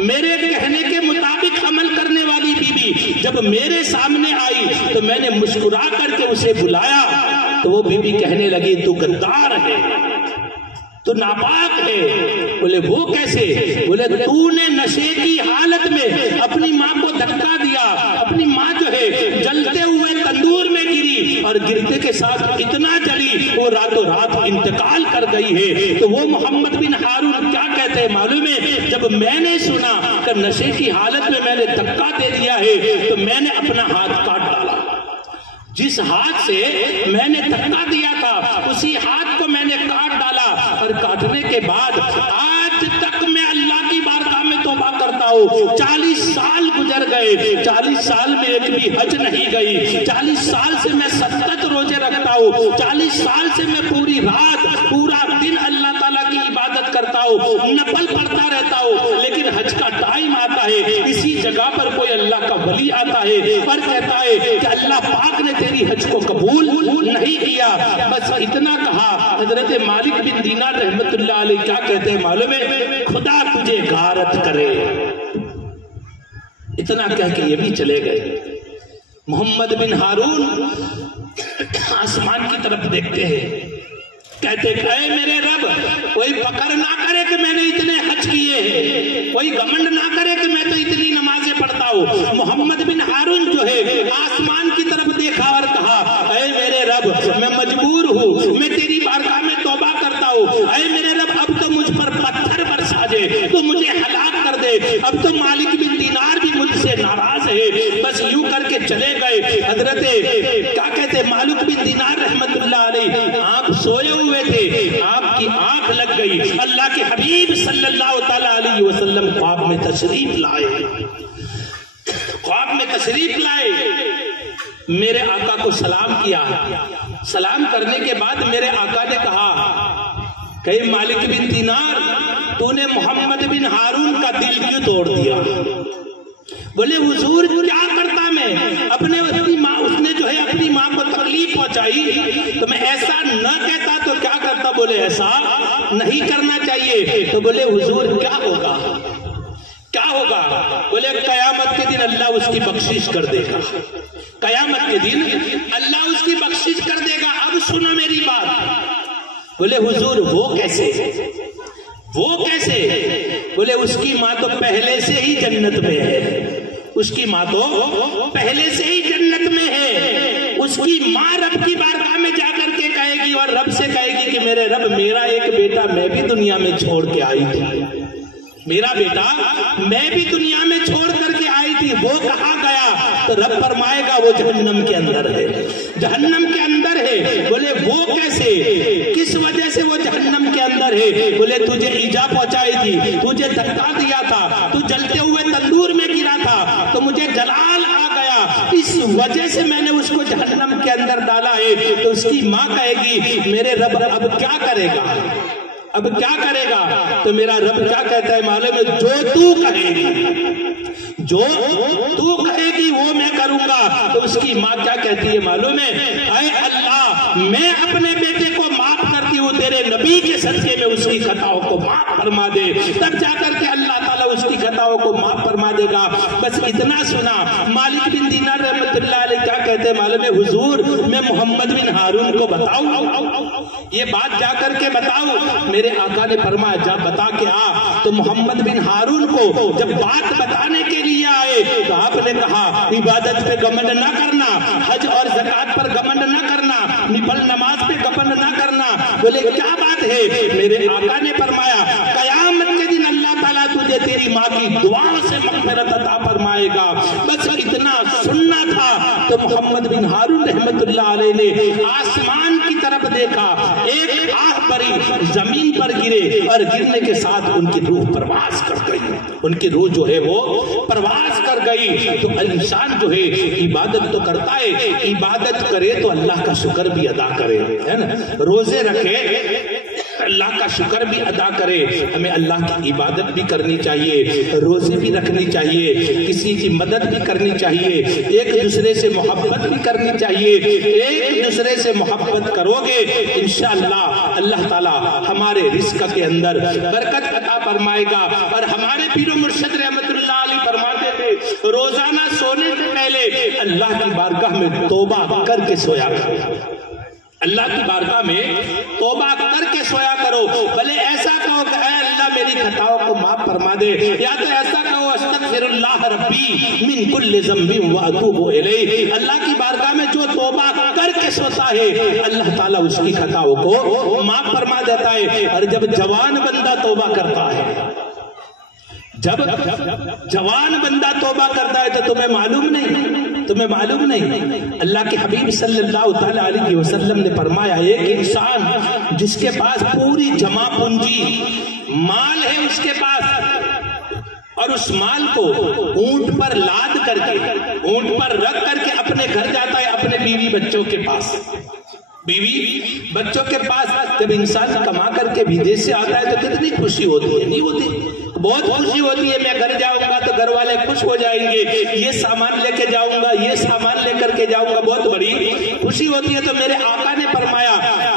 میرے کہنے کے مطابق عمل کرنے والی بیوی جب میرے سامنے آئی تو میں نے مسکرا کر کے اسے بلایا، تو وہ بیوی کہنے لگی تو غدار ہے، تو ناپاک ہے۔ بولے وہ کیسے؟ بولے تو نے نشے کی حالت میں اپنی ماں کو دھکا دیا، اپنی ماں جو ہے جلتے ہوئے تندور میں گری اور گرتے کے ساتھ اتنا جلی وہ راتوں رات انتقال کر گئی ہے۔ تو وہ محمد بن ہارون کیا کہتے ہیں معلوم ہے؟ جب میں نے سنا کہ نشے کی حالت میں میں نے دھکا دے دیا ہے تو میں نے اپنا ہاتھ کاٹ ڈالا، جس ہاتھ سے میں نے دھکا دیا تھا اسی ہاتھ کو میں نے کاٹ ڈالا، اور کاٹنے کے بعد آج تک میں اللہ کی بارگاہ میں توبہ کرتا ہوں۔ 40 سال گزر گئے، 40 سال میں ایک بھی حج نہیں گئی، 40 سال سے میں 70 روزے رکھتا ہوں، 40 سال سے میں پوری رات پورا دن اللہ تعالیٰ کی عبادت کرتا ہوں، نفل پڑھتا رہتا ہوں، لیکن حج کا ٹائم آتا ہے، اسی جگہ پر کوئی اللہ کا ولی آتا ہے اور کہتا ہے کہ اللہ پاک نے تیری حج کو قبول نہیں کیا۔ بس اتنا کہا، حضرت مالک بن دینار رحمت اللہ علیہ کیا کہتے ہیں معلوم ہے؟ خدا تجھے غارت کرے۔ اتنا کہہ کے یہ بھی چلے گئے۔ محمد بن ہارون آسمان کی طرف دیکھتے ہیں، کہتے کہ اے میرے رب، کوئی فخر نہ کرے کہ میں نے اتنے حج کیے ہیں، کوئی گھمنڈ نہ کرے کہ میں تو اتنی نمازیں پڑھتا ہوں۔ محمد بن ہارون جو ہے آسمان کی طرف دیکھا اور کہا، اے میرے رب، میں مجبور ہوں، میں تیری بارگاہ میں توبہ کرتا ہوں، اے میرے رب اب تو مجھ پر پتھر برسا دے، تو مجھے ہلاک کر دے، اب تو مالک بن دینار بھی مجھ سے ناراض ہے۔ بس یوں کر کے چلے گئے۔ حضرت کیا کہتے مالک بن دینار رحمت اللہ علیہ آپ سوئے ہوئے تھے، آپ کی آنکھ لگ گئی. اللہ کے حبیب صلی اللہ تعالی علیہ وسلم خواب میں تشریف لائے. میرے آقا کو سلام کیا. سلام کرنے کے بعد میرے آقا نے کہا کہ مالک بن دینار تو نے محمد بن ہارون کا دل کیوں توڑ دیا؟ بولے حضور کیا کرتا میں، اپنی ماں، اس نے جو ہے اپنی ماں کو تکلیف پہنچائی تو میں ایسا نہ کہتا تو کیا کرتا؟ بولے ایسا نہیں کرنا چاہیے. تو بولے حضور کیا ہوگا؟ بولے قیامت کے دن اللہ اس کی بخشش کر دے گا. قیامت کے دن اللہ اس کی بخشش کر دے گا. اب سنو میری بات. بولے حضور وہ کیسے؟ بولے اس کی ماں تو پہلے سے ہی جنت میں ہے. اس کی ماں تو پہلے سے ہی جنت میں ہے. اس کی ماں رب کی بارگاہ میں جا کر کے کہے گی اور رب سے کہے گی کہ میرے رب، میرا ایک بیٹا میں بھی دنیا میں چھوڑ کے آئی تھی. میرا بیٹا میں بھی دنیا میں چھوڑ کر کے آئی تھی، وہ کہاں گیا؟ تو رب فرمائے گا وہ جہنم کے اندر ہے. جہنم کے اندر ہے. بولے وہ کیسے؟ کس وجہ سے وہ جہنم کے اندر ہے؟ بولے تجھے ایجا پہنچائی تھی، تجھے دھکا دیا تھا، تو جلتے ہوئے تندور میں گرا تھا تو مجھے جلال آ گیا، اس وجہ سے میں نے اس کو جہنم کے اندر ڈالا ہے. تو اس کی ماں کہے گی میرے رب اب کیا کرے گا؟ تو میرا رب کیا کہتا ہے معلوم ہے؟ جو تو کہے گی وہ میں کروں گا. تو اس کی ماں کیا کہتی ہے معلوم ہے؟ اے اللہ، میں اپنے بیٹے کو معاف کرتی ہوں، تیرے نبی کے صدقے میں اس کی خطاؤں کو معاف فرما دے. تب جا کر کے اللہ تعالیٰ اس کی خطاؤں کو معاف فرما دے گا. بس اتنا سنا. مالک بن دینار رحمت اللہ علیہ کیا کہتے ہیں معلوم ہے؟ حضور میں محمد بن ہارون کو بتاؤں، یہ بات جا کر کے بتاؤں. میرے آقا نے فرمایا جا بتا کے آ. تو محمد بن ہارون کو جب بات بتانے کے لیے آئے تو آپ نے کہا عبادت پہ گھمنڈ نہ کرنا، حج اور زکات پر گھمنڈ نہ کرنا، نفل نماز پہ گھمنڈ نہ کرنا. بولے کیا بات ہے؟ میرے آقا نے فرمایا قیامت کے دن اللہ تعالیٰ تجھے تیری ماں کی دعا سے مغفرت عطا فرمائے گا. بس اتنا سننا تھا. تو محمد بن ہارون رحمت اللہ علیہ نے آسمان کی طرف دیکھا، ایک آہ بری زمین پر گرے اور گرنے کے ساتھ ان کی روح پرواز کر گئی. ان کی روح جو ہے وہ پرواز کر گئی. تو انسان جو ہے عبادت تو کرتا ہے، عبادت کرے تو اللہ کا شکر بھی ادا کرے، ہے نا. روزے رکھے اللہ کا شکر بھی ادا کرے. ہمیں اللہ کی عبادت بھی کرنی چاہیے، روزے بھی رکھنی چاہیے، کسی کی مدد بھی کرنی چاہیے، ایک دوسرے سے محبت بھی کرنی چاہیے. ایک دوسرے سے محبت کرو گے انشاءاللہ اللہ تعالیٰ ہمارے رزق کے اندر برکت عطا فرمائے گا. اور ہمارے پیر و مرشد رحمت اللہ علیہ فرماتے تھے روزانہ سونے سے پہلے اللہ کی بارگاہ میں توبہ کر کے سویا کرو. اللہ کی بارگاہ میں توبہ کر کے سویا کرو. بھلے ایسا کہو کہ اے اللہ میری خطاؤں کو معاف فرما دے، یا تو ایسا کہو استغفر اللہ ربی من کل ذنب واتوب الیہ. اللہ کی بارگاہ میں جو توبہ کر کے سوتا ہے اللہ تعالیٰ اس کی خطاؤں کو معاف فرما دیتا ہے. اور جب جوان بندہ توبہ کرتا ہے، جب جوان بندہ توبہ کرتا ہے تو تمہیں معلوم نہیں اللہ کے حبیب صلی اللہ تعالی علیہ وسلم نے فرمایا ایک انسان جس کے پاس پوری جمع پونجی مال ہے اس کے پاس، اور اس مال کو اونٹ پر لاد کر کے، اونٹ پر رکھ کر کے اپنے گھر جاتا ہے، اپنے بیوی بچوں کے پاس. جب انسان کما کر کے بدیش سے آتا ہے تو کتنی خوشی ہوتی ہے؟ نہیں ہوتی؟ بہت خوشی ہوتی ہے. میں گھر جاؤں گا تو گھر والے خوش ہو جائیں گے، یہ سامان لے کے جاؤں گا، یہ سامان لے کر کے جاؤں گا، بہت بڑی خوشی ہوتی ہے. تو میرے آقا نے فرمایا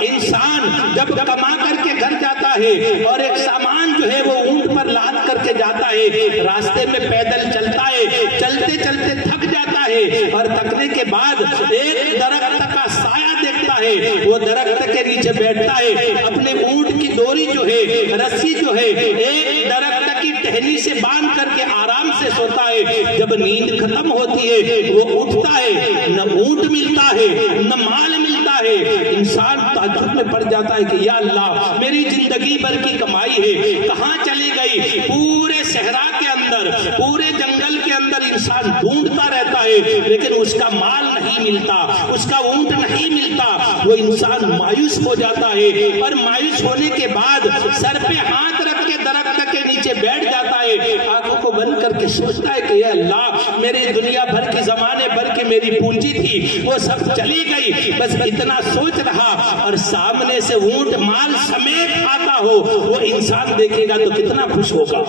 انسان جب کما کر کے گھر جاتا ہے اور ایک سامان جو ہے وہ اونٹ پر لاد کر کے جاتا ہے، راستے میں پیدل چلتا ہے، چلتے چلتے تھک جاتا ہے، اور تھکنے کے بعد ایک درخت کا سایہ دیکھتا ہے، وہ درخت کے نیچے بیٹھتا ہے، اپنے اونٹ کی ڈوری جو ہے، رسی جو ہے، ایک درخت کی ٹہنی سے باندھ کر کے آرام سے سوتا ہے. جب نیند ختم ہوتی ہے وہ اٹھتا ہے، نہ اونٹ ملتا ہے نہ مال ملتا ہے. انسان تعجب میں پڑ جاتا ہے کہ یا اللہ میری زندگی بھر کی کمائی ہے کہاں چلی گئی؟ پورے صحرا کے اندر، پورے جنگل کے اندر इंसान ढूंढता रहता है लेकिन उसका माल नहीं मिलता, उसका ऊंट नहीं मिलता, वो इंसान मायूस हो जाता है और मायूस होने के बाद सर पे हाथ रख के दरख्त के नीचे बैठ जाता है, आंखों को बंद करके सोचता है कि अल्लाह मेरी दुनिया भर की जमाने भर की मेरी पूंजी थी वो सब चली गई, बस इतना सोच रहा। और सामने से ऊंट माल समेत आता हो, वो इंसान देखेगा तो कितना खुश होगा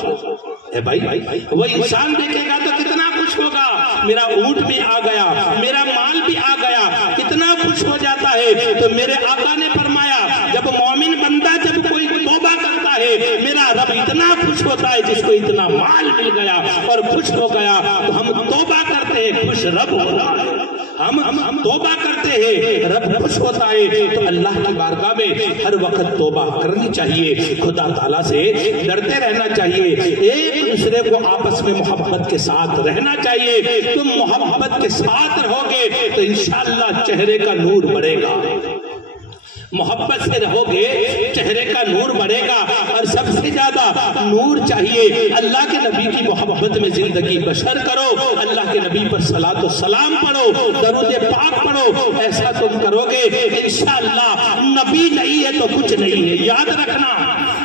है भाई, वो इंसान देखेगा तो कितना खुश होगा, मेरा ऊंट भी आ गया, मेरा माल भी आ गया, कितना खुश हो जाता है। तो मेरे आका ने फरमाया जब मोमिन बंदा जब कोई तौबा करता है मेरा रब इतना खुश होता है, जिसको इतना माल मिल गया और खुश हो गया। तो हम तौबा करते हैं, खुश रब होता है, हम तौबा करते हैं, रब खुश होता है। तो अल्लाह की बारगाह में हर वक्त तौबा करनी चाहिए, खुदा ताला से डरते रहना चाहिए, एक दूसरे को आपस में मोहब्बत के साथ रहना चाहिए। तुम मोहब्बत के साथ रहोगे तो इंशाअल्लाह चेहरे का नूर बढ़ेगा, मोहब्बत से रहोगे चेहरे का नूर बढ़ेगा। और सबसे ज्यादा नूर चाहिए, अल्लाह के नबी की मोहब्बत में जिंदगी बशर करो, अल्लाह के नबी पर सलात व सलाम पढ़ो, दरूद पाक पढ़ो, ऐसा तुम करोगे इंशाअल्लाह। नबी नहीं है तो कुछ नहीं है, याद रखना,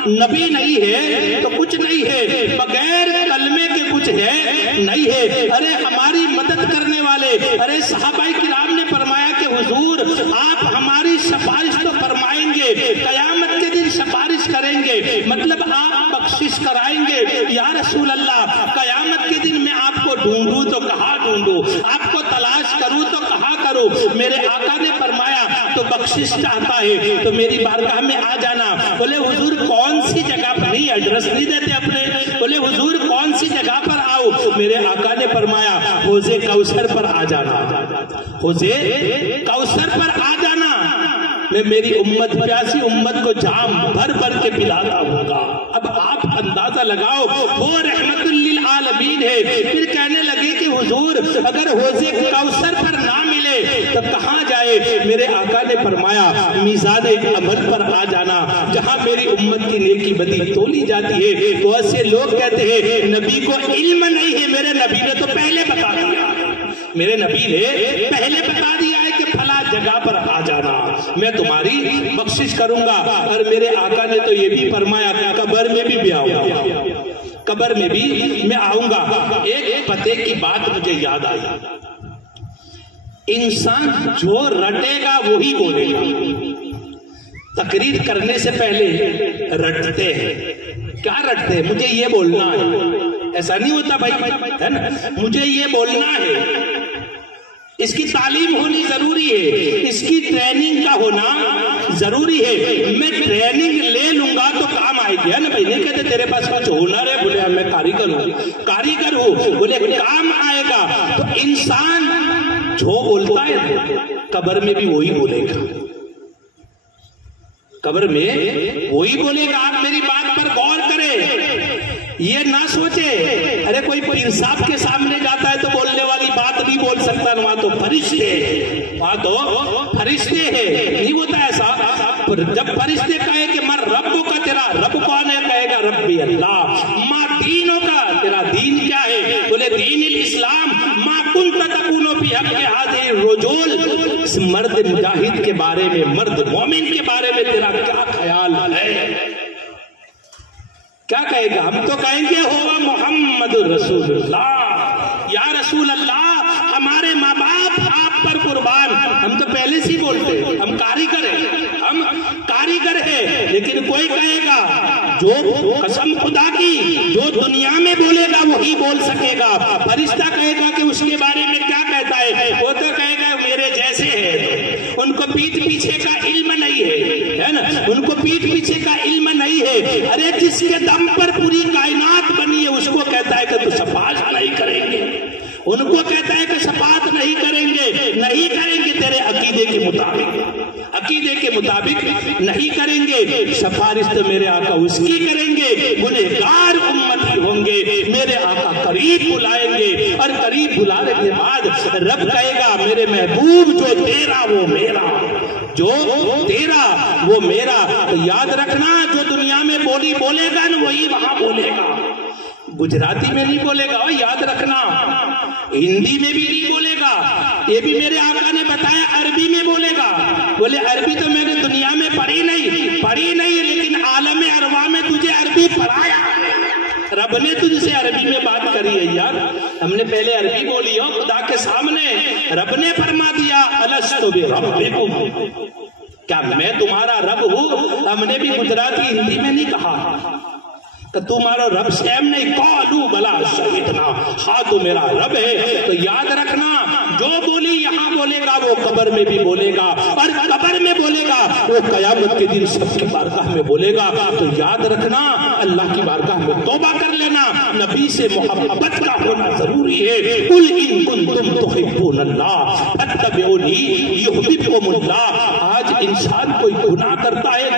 नबी नहीं है तो कुछ नहीं है, बगैर कलमे के कुछ है नहीं है। अरे हमारी मदद करने वाले, अरे सहाबाए किराम ने फरमाया कि हुजूर आप हमारी सिफारिश तो फरमाएंगे, कयामत के दिन सिफारिश करेंगे, मतलब आप बख्शिश कराएंगे। या रसूल अल्लाह कयामत के दिन मैं आपको ढूंढूं तो कहाँ ढूंढूं, आपको तलाश करूं तो कहाँ करूं। मेरे आका ने फरमाया तो बख्शिश चाहता है तो मेरी बारगाह में आ जाना। बोले हुजूर कौन सी जगह पर, नहीं एड्रेस नहीं देते अपने, बोले हुजूर कौन सी जगह पर आओ। मेरे आका ने फरमाया हौजे कौसर पर आ जाना, हौजे कौसर पर आ जाना, मैं मेरी उम्मत प्यासी उम्मत को जाम भर भर के पिलाता हूँगा। अब आप अंदाजा लगाओ वो रहमतुल लिल आलमीन है। फिर कहने लगे कि हुजूर अगर हौजे कौसर पर ना मिले तो कहाँ जाए। मेरे आका ने फरमाया मीज़ान अमल पर आ जाना, जहाँ मेरी उम्मत की नेकी बदी तोली जाती है। तो ऐसे लोग कहते हैं नबी को इल्म नहीं है, मेरे नबी ने तो पहले बता दिया, मेरे नबी ने पहले बता दिया है कि फला जगह पर आ जाना, मैं तुम्हारी बख्शिश करूंगा। और मेरे आका ने तो ये भी फरमाया कब्र में भी आऊंगा, कब्र में भी मैं आऊंगा। एक पते की बात मुझे याद आई, इंसान जो रटेगा वही बोलेगा। तकरीर करने से पहले रटते हैं, क्या रटते हैं, मुझे ये बोलना है, ऐसा नहीं होता भाई, है ना, मुझे ये बोलना है। इसकी तालीम होनी जरूरी है, इसकी ट्रेनिंग का होना जरूरी है। मैं ट्रेनिंग ले लूंगा तो काम आएगी, है ना भाई। नहीं कहते तेरे पास कुछ हुनर है, बोले मैं कारीगर हूँ, कारीगर हूँ, बोले काम आएगा। तो इंसान जो बोलता है कब्र में भी वही बोलेगा, कब्र में वही बोलेगा। आप मेरी बात पर गौर करें, ये ना सोचे अरे कोई पीर साहब के सामने जाता है तो बोलने वाली बात नहीं बोल सकता, वहां तो फरिश्ते, वहां तो फरिश्ते है, नहीं होता ऐसा। पर जब फरिश्ते कहे कि मैं रब का, तेरा रब कौन है, कहेगा रब्बी अल्लाह। माँ दीनों का, तेरा दीन क्या है, बोले दीन इस्लाम। माँ कुंत तकूनो फी हक़ हाज़िही रुजूल, इस मर्द मुजाहिद के बारे में, मर्द मोमिन के बारे में तेरा क्या ख्याल है, क्या कहेगा। हम तो कहेंगे होगा मोहम्मद रसूलुल्लाह, या रसूल अल्लाह हमारे माँ बाप आप पर कुर्बान। हम तो पहले से ही बोलते हैं हम कारीगर हैं, हम कारीगर हैं। लेकिन कोई कहेगा जो कसम खुदा की जो दुनिया में बोलेगा वही बोल सकेगा। फरिश्ता कहेगा कि उसके बारे में क्या कहता है, वो तो कहेगा मेरे जैसे है, उनको पीठ पीछे का इल्म नहीं है ना, उनको पीठ पीछे का इल्म नहीं है। अरे जिसके दम पर पूरी कायनात बनी है उसको कहता है कि तो शफाअत नहीं करेंगे, उनको कहता है कि शफाअत नहीं करेंगे, नहीं करेंगे तेरे अकीदे के मुताबिक, अकीदे के मुताबिक नहीं करेंगे। सिफारिश तो मेरे आका उसकी करेंगे, गुनहगार उम्मती होंगे, मेरे आका करीब बुलाएंगे। और करीब बुलाने के बाद रब कहेगा मेरे महबूब जो तेरा वो मेरा, जो तेरा वो मेरा। तो याद रखना जो दुनिया में बोली बोलेगा ना वही वहां बोलेगा, गुजराती में नहीं बोलेगा, याद रखना। ہندی میں بھی نہیں بولے گا، یہ بھی میرے آقا نے بتایا عربی میں بولے گا۔ بولے عربی تو میں نے دنیا میں پڑھی نہیں، لیکن عالم ارواح میں تجھے عربی پڑھایا، رب نے تجھ سے عربی میں بات کری ہے یار۔ ہم نے پہلے عربی بولی ہو خدا کے سامنے، رب نے فرما دیا الستو بربکم، کیا میں تمہارا رب ہوں؟ ہم نے بھی گجراتی ہندی میں نہیں کہا کہ تمہارا رب سیم نہیں، قالوا بلا شہدنا، ہاں تو میرا رب ہے۔ تو یاد رکھنا جو بولی یہاں بولے گا وہ قبر میں بھی بولے گا، اور قبر میں بولے گا وہ قیامت کے دن سب کی بارگاہ میں بولے گا۔ تو یاد رکھنا اللہ کی بارگاہ میں توبہ کر لینا، نبی سے محبت کا ہونا ضروری ہے۔ قل ان کنتم تحبون اللہ فاتبعونی یحببکم اللہ۔ آج انسان کوئی گناہ کرتا ہے،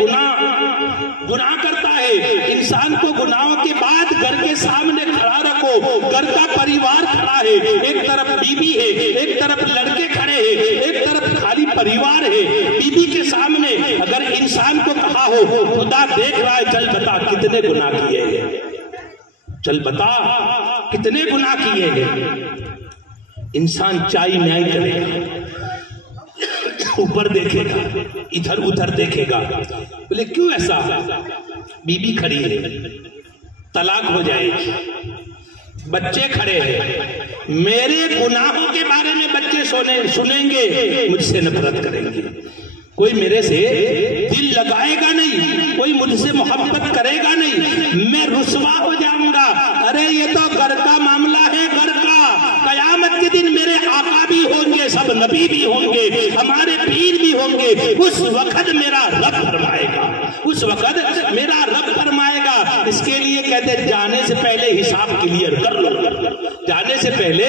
گناہ کرتا ہے، انسان کو گناہوں کے بعد گھر کے سامنے کھڑا رکھو، گھر کا پریوار کھڑا ہے، ایک طرف بیوی ہے، ایک طرف لڑکے کھڑے ہیں، ایک طرف خالی پریوار ہے۔ بیوی کے سامنے اگر انسان کو کہا ہو خدا دیکھ رہا ہے، چل بتا کتنے گناہ کیے ہیں، چل بتا کتنے گناہ کیے ہیں۔ انسان چائی میں کرے گا، اوپر دیکھے گا، ادھر ادھر دیکھے گا، بولے کیوں ایسا؟ بی بی کھڑی ہے، طلاق ہو جائے گی، بچے کھڑے ہیں، میرے گناہوں کے بارے میں بچے سنیں گے، مجھ سے نفرت کریں گے، کوئی میرے سے دل لگائے گا نہیں، کوئی مجھ سے محبت کرے گا نہیں، میں رسوا ہو جاؤں گا۔ ارے یہ تو گھر کا معاملہ ہے، گھر کا، قیامت کے دن میرے آقا بھی ہوں گے، سب نبی بھی ہوں گے، ہمارے پیر بھی ہوں گے، اس وقت میرا رب فرمائے گا، اس وقت میرا رب فرمائے گا۔ اس کے لیے کہتے ہیں جانے سے پہلے حساب کلیئر کر لو، جانے سے پہلے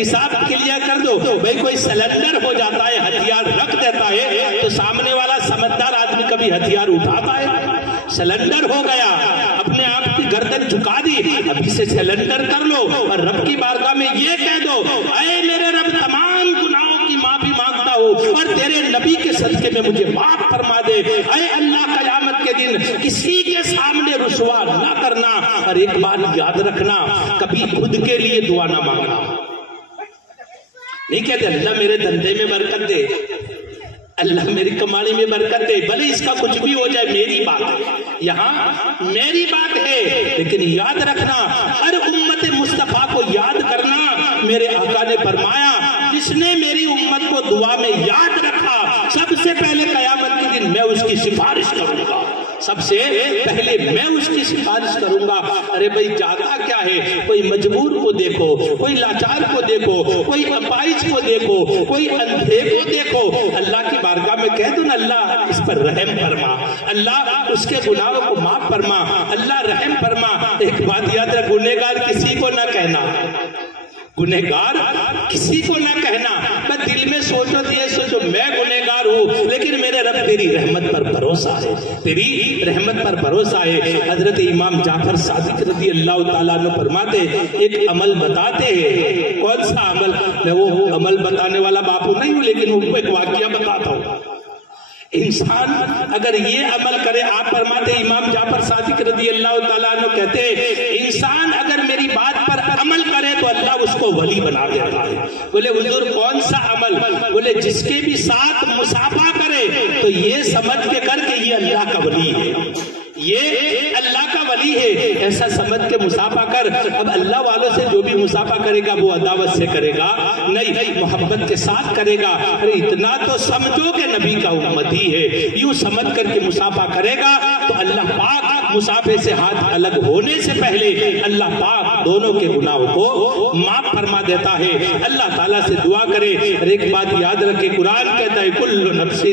حساب کلیئر کر دو۔ بھئی کوئی سلنڈر ہو جاتا ہے، ہتھیار رکھ دیتا ہے، تو سامنے والا سمجھدار آدمی کبھی ہتھیار اٹھاتا ہے؟ سلنڈر ہو گیا، اپنے آپ کی گردن جھکا دی، ابھی سے سلنڈر کر لو، اور رب کی بارگاہ میں یہ کہہ دو اے میرے رب تمام گناہوں کی معافی مانگتا ہوں، اور تیرے نبی کے صدقے میں مجھے معاف فرما دے۔ اے اللہ قیامت کے دن کسی کے سامنے رسوا نہ کرنا۔ اور ایک بات یاد رکھنا، کبھی خود کے لیے دعا نہ مانگنا، نہیں کہتے اللہ میرے دھندے میں برکت دے، اللہ میری کمائی میں برکت دے، بھلے اس کا کچھ بھی ہو جائے، میری بات ہے، یہاں میری بات ہے، لیکن یاد رکھنا ہر امت مصطفیٰ کو یاد کرنا۔ میرے آقا نے فرمایا جس نے میری امت کو دعا میں یاد رکھا، سب سے پہلے قیامت کے دن میں اس کی سفارش کروں گا، سب سے پہلے میں اس کی سفارش کروں گا۔ ارے بھائی جاتا کیا ہے، کوئی مجبور کو دیکھو، کوئی لاچار کو دیکھو، کوئی اپائج کو دیکھو، کوئی اندھے کو دیکھو، اللہ کی بارگاہ میں کہہ دو نا اللہ اس پر رحم فرما، اللہ اس کے گناہوں کو معاف فرما، اللہ رحم فرما۔ ایک بات یاد رکھ، گنہگار کسی کو نہ کہنا، گنہگار کسی کو نہ کہنا، بس دل میں سوچو یہ سوچو میں گنہگار ہوں، لیکن میرے رب تیری رحمت پر بھروسہ ہے، تیری رحمت پر بھروسہ ہے۔ حضرت امام جعفر صادق رضی اللہ تعالیٰ عنہ فرماتے ایک عمل بتاتے ہیں، کون سا عمل؟ میں وہ عمل بتانے والا باپو نہیں ہوں، لیکن وہ ایک واقعہ بتاتا ہوں۔ انسان اگر یہ عمل کرے، آپ فرماتے امام جعفر صادق رضی اللہ تعالیٰ عنہ کہتے انسان اگر میری بات پر عمل کرے تو اللہ اس کو ولی بنا دیتا ہے۔ بولے حضور کون سا عمل؟ بولے جس کے بھی ساتھ مصافحہ کرے تو یہ سمجھ کے کر کے یہ اللہ کا ولی ہے، یہ اللہ کا ولی ہے، ایسا سمجھ کے مصافحہ کر۔ اب اللہ والوں سے جو بھی مصافحہ کرے گا وہ عداوت سے کرے گا نہیں، محبت کے ساتھ کرے گا۔ ارے اتنا تو سمجھو کہ نبی کا امتی ہے، یوں سمجھ کر کے مصافحہ کرے گا تو اللہ پاک مصافحے سے ہاتھ الگ ہونے سے پہلے اللہ پاک دونوں کے گناہوں کو معاف فرما دیتا ہے۔ اللہ تعالیٰ سے دعا کرے۔ اور ایک بات یاد رکھے، قرآن کہتا ہے کل نفس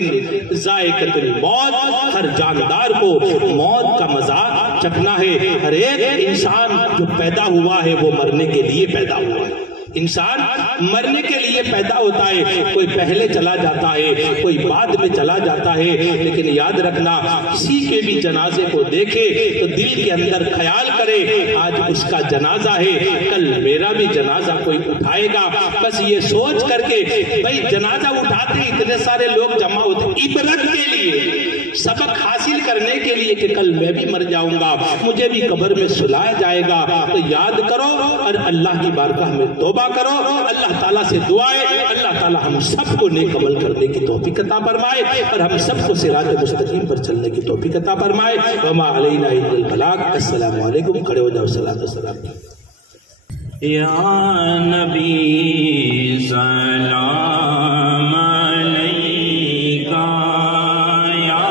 ذائقۃ الموت، ہر جاندار کو موت کا مزہ چکھنا ہے۔ ہر ایک انسان جو پیدا ہوا ہے وہ مرنے کے لیے پیدا ہوا ہے، انسان مرنے کے لیے پیدا ہوتا ہے، کوئی پہلے چلا جاتا ہے، کوئی بعد میں چلا جاتا ہے، لیکن یاد رکھنا کسی کے بھی جنازے کو دیکھے تو دل کے اندر خیال کرے آج اس کا جنازہ ہے، کل میرا بھی جنازہ کوئی اٹھائے گا۔ بس یہ سوچ کر کے بھائی جنازہ اٹھاتے اتنے سارے لوگ جمع ہوتے عبرت کے لیے، سبق حاصل کرنے کے لیے کہ کل میں بھی مر جاؤں گا، مجھے بھی قبر میں سلایا جائے گا، تو یاد کرو اور اللہ کی بارگاہ میں توبہ کرو، اللہ تعالیٰ سے دعائیں، اللہ تعالیٰ ہم سب کو نیک عمل کرنے کی توفیق عطا فرمائے اور ہم سب کو صراط مستقیم پر چلنے کی توفیق عطا فرمائے۔ وما علینا الا البلاغ۔ السلام علیکم۔ کھڑے ہو جاؤ، صلاۃ والسلام۔ یا نبی سلام علیکہ، یا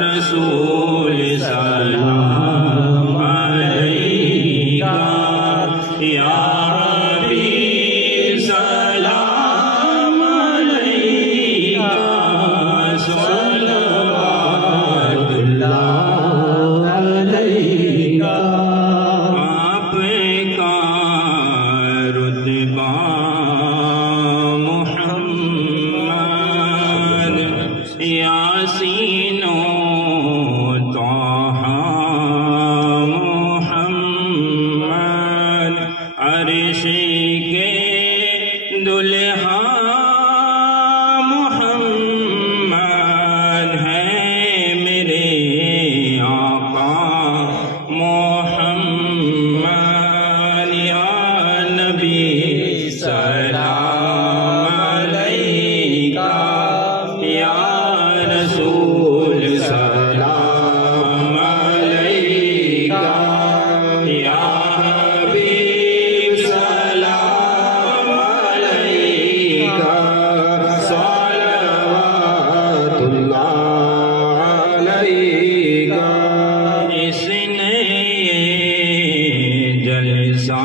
رسول سلام علیکہ، یا حبیب سلام علیکہ، صلوات اللہ علیکہ۔ آپ کا رتبہ محمد، یاسین و طٰہٰ محمد، عرش کے دلہا محمد ہے میرے آقا محمد۔ یا نبی سلام علیکہ، یا رسول سلام علیکہ، یا حبیب سلام علیکہ، صلوات اللہ علیکہ۔ اس نے جلسہ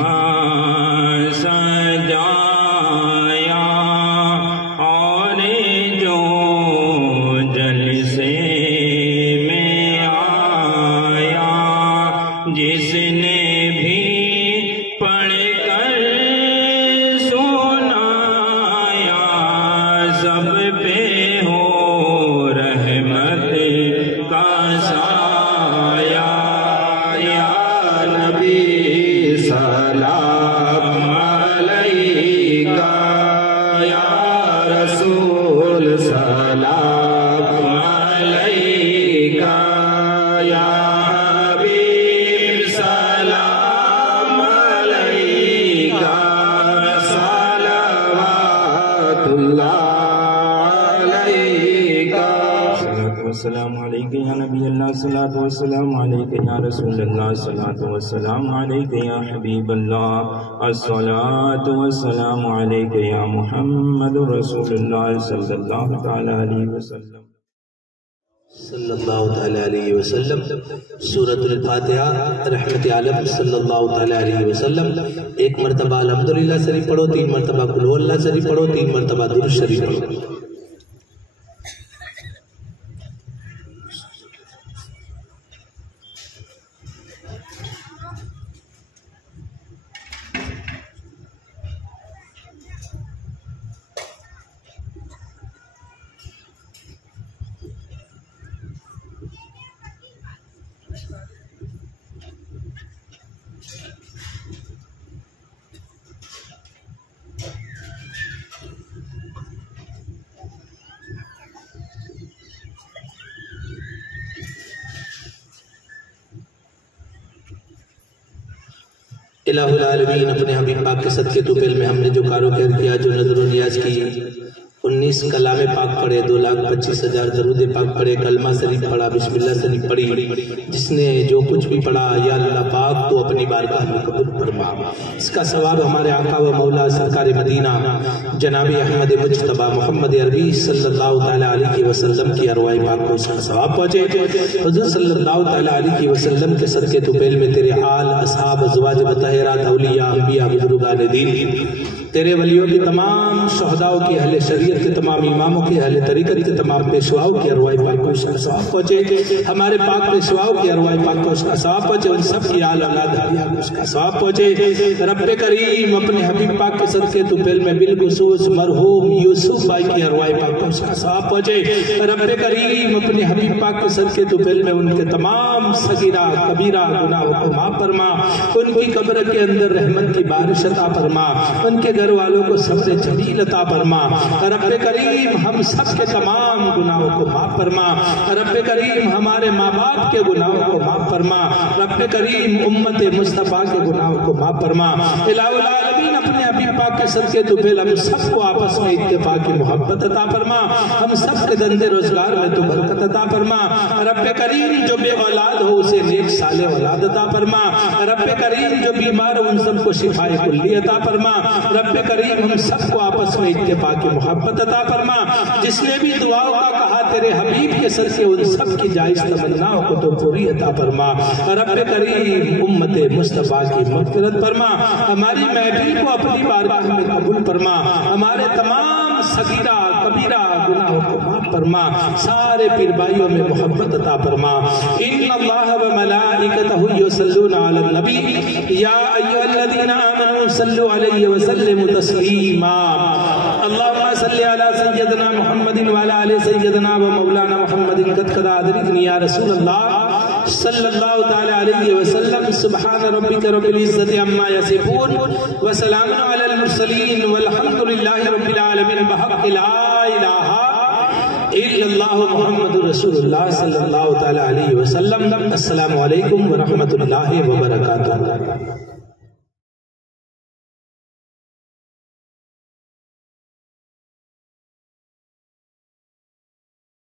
سجایا اور جو جلسے میں آیا، جس نے بھی پڑھ کر سنایا، سب پہ ہو رحمت کا سایہ۔ یا نبی سلام علیکہ، یا رسول سلام علیکہ، یا حبیب سلام علیکہ، صلوات اللہ علیکہ۔ صلاۃ والسلام علیکہ یا نبی اللہ، صلاۃ والسلام علیکہ یا رسول اللہ، صلاۃ والسلام علیکہ یا حبیب اللہ، الصلاۃ والسلام علیکہ یا محمد رسول اللہ صلی اللہ تعالی علیہ وسلم۔ صلی اللہ تعالیٰ علیہ وسلم۔ سورۃ الفاتحہ رحمت عالم صلی اللہ تعالیٰ علیہ وسلم۔ ایک مرتبہ الحمدللہ شریف پڑھو، 3 مرتبہ قل ہو اللہ شریف پڑھو، 3 مرتبہ درود شریف پڑھو۔ الہ العالمین، اپنے حبیب پاک کے صدقے تو پہل میں ہم نے جو کارو خیر کیا، جو نظر و نیاز کی، 19 کلام پاک پڑھے، 2,25,000 درود پاک پڑھے، کلمہ شریف پڑھا، بسم اللہ شریف پڑھی، جس نے جو کچھ بھی پڑھا یا اللہ پاک تو اپنی بارگاہ میں قبول فرما۔ اس کا ثواب ہمارے آقا و مولا سرکار مدینہ جناب احمد مجتبیٰ محمد عربی صلی اللہ تعالیٰ علیہ وسلم کی ارواح پاک کو اس کا ثواب پہنچے۔ حضور صلی اللہ تعالیٰ علیہ وسلم کے صدقے تو پہل میں تیرے آل، اصحاب، ازواج مطہرات، اولیاء، انبیاء، بزرگان دین، تیرے ولیوں کی تمام شہداؤں کی، اہل شریعت کے تمام اماموں کی، اہل طریقت کے تمام پیشواؤں کی ارواح پاک کو اس کا ثواب پہنچے۔ ہمارے پاک پیشواؤں کی ارواح پاک کو اس کا ثواب پہنچے، ان سب کی آل اولاد حبیب کو اس کا ثواب پہنچے۔ رب کریم اپنے حبیب پاک کے صدقے تو پہل میں بالخصوص مرحوم یوسف بھائی کی ارواح پاک کو اس کا ثواب پہنچے۔ رب کریم اپنے حبیب پاک کے صدقے تو پہل میں ان کے تمام صغیرہ کبیرہ گناہوں کو معاف فرما، ان کی قبر کے اندر رحمت کی بارش عطا فرما، ان کے گھر والوں کو صبر جمیل عطا فرما۔ رب کریم ہم سب کے تمام گناہوں کو معاف فرما۔ رب کریم ہمارے ماں باپ کے گناہوں کو معاف فرما۔ رب کریم امت مصطفیٰ کے گناہوں کو معاف فرما۔ الہ العالمین اپنے حبیب پاک کے صدقے تو پھر ہم سب کو آپس میں اتفاق کی محبت عطا فرما۔ ہم سب کے دندے روزگار میں تو برکت عطا فرما۔ رب کریم جو بے اولاد ہو اسے نیک صالح اولاد عطا فرما۔ رب کریم جو بیمار ہو ان سب کو شفاء کلی عطا فرما۔ رب کریم ہم سب کو آپس میں اتفاق کی محبت عطا فرما۔ جس نے بھی دعاؤں کا کہا تیرے حبیب کے سر سے ان سب کی جائز تمناؤں کو تو پوری عطا فرما۔ رب کریم امت مصطفیٰ کی مغفرت فرما۔ ہماری محفل کو اپنی بارگاہ میں قبول فرما۔ ہمارے تمام صغیرہ کبیرہ گناہوں کو معاف فرما۔ سارے پیر بھائیوں میں محبت عطا فرما۔ ان اللہ و ملائکتہ یصلون علی النبی یا ایھا الذین آمنوا صلوا علیہ وسلموا تسلیما۔ اللہم صلی علی سیدنا محمد وعلی آل سیدنا و مولانا محمد قد قضا ادرکنی یا رسول اللہ صلی اللہ تعالی علیہ وسلم۔ سبحان ربک رب العزت عما یصفون وسلام علی المرسلین والحمد للہ رب العالمین بحق لا الہ الا اللہ محمد رسول اللہ صلی اللہ تعالی علیہ وسلم۔ السلام علیکم ورحمۃ اللہ وبرکاتہ۔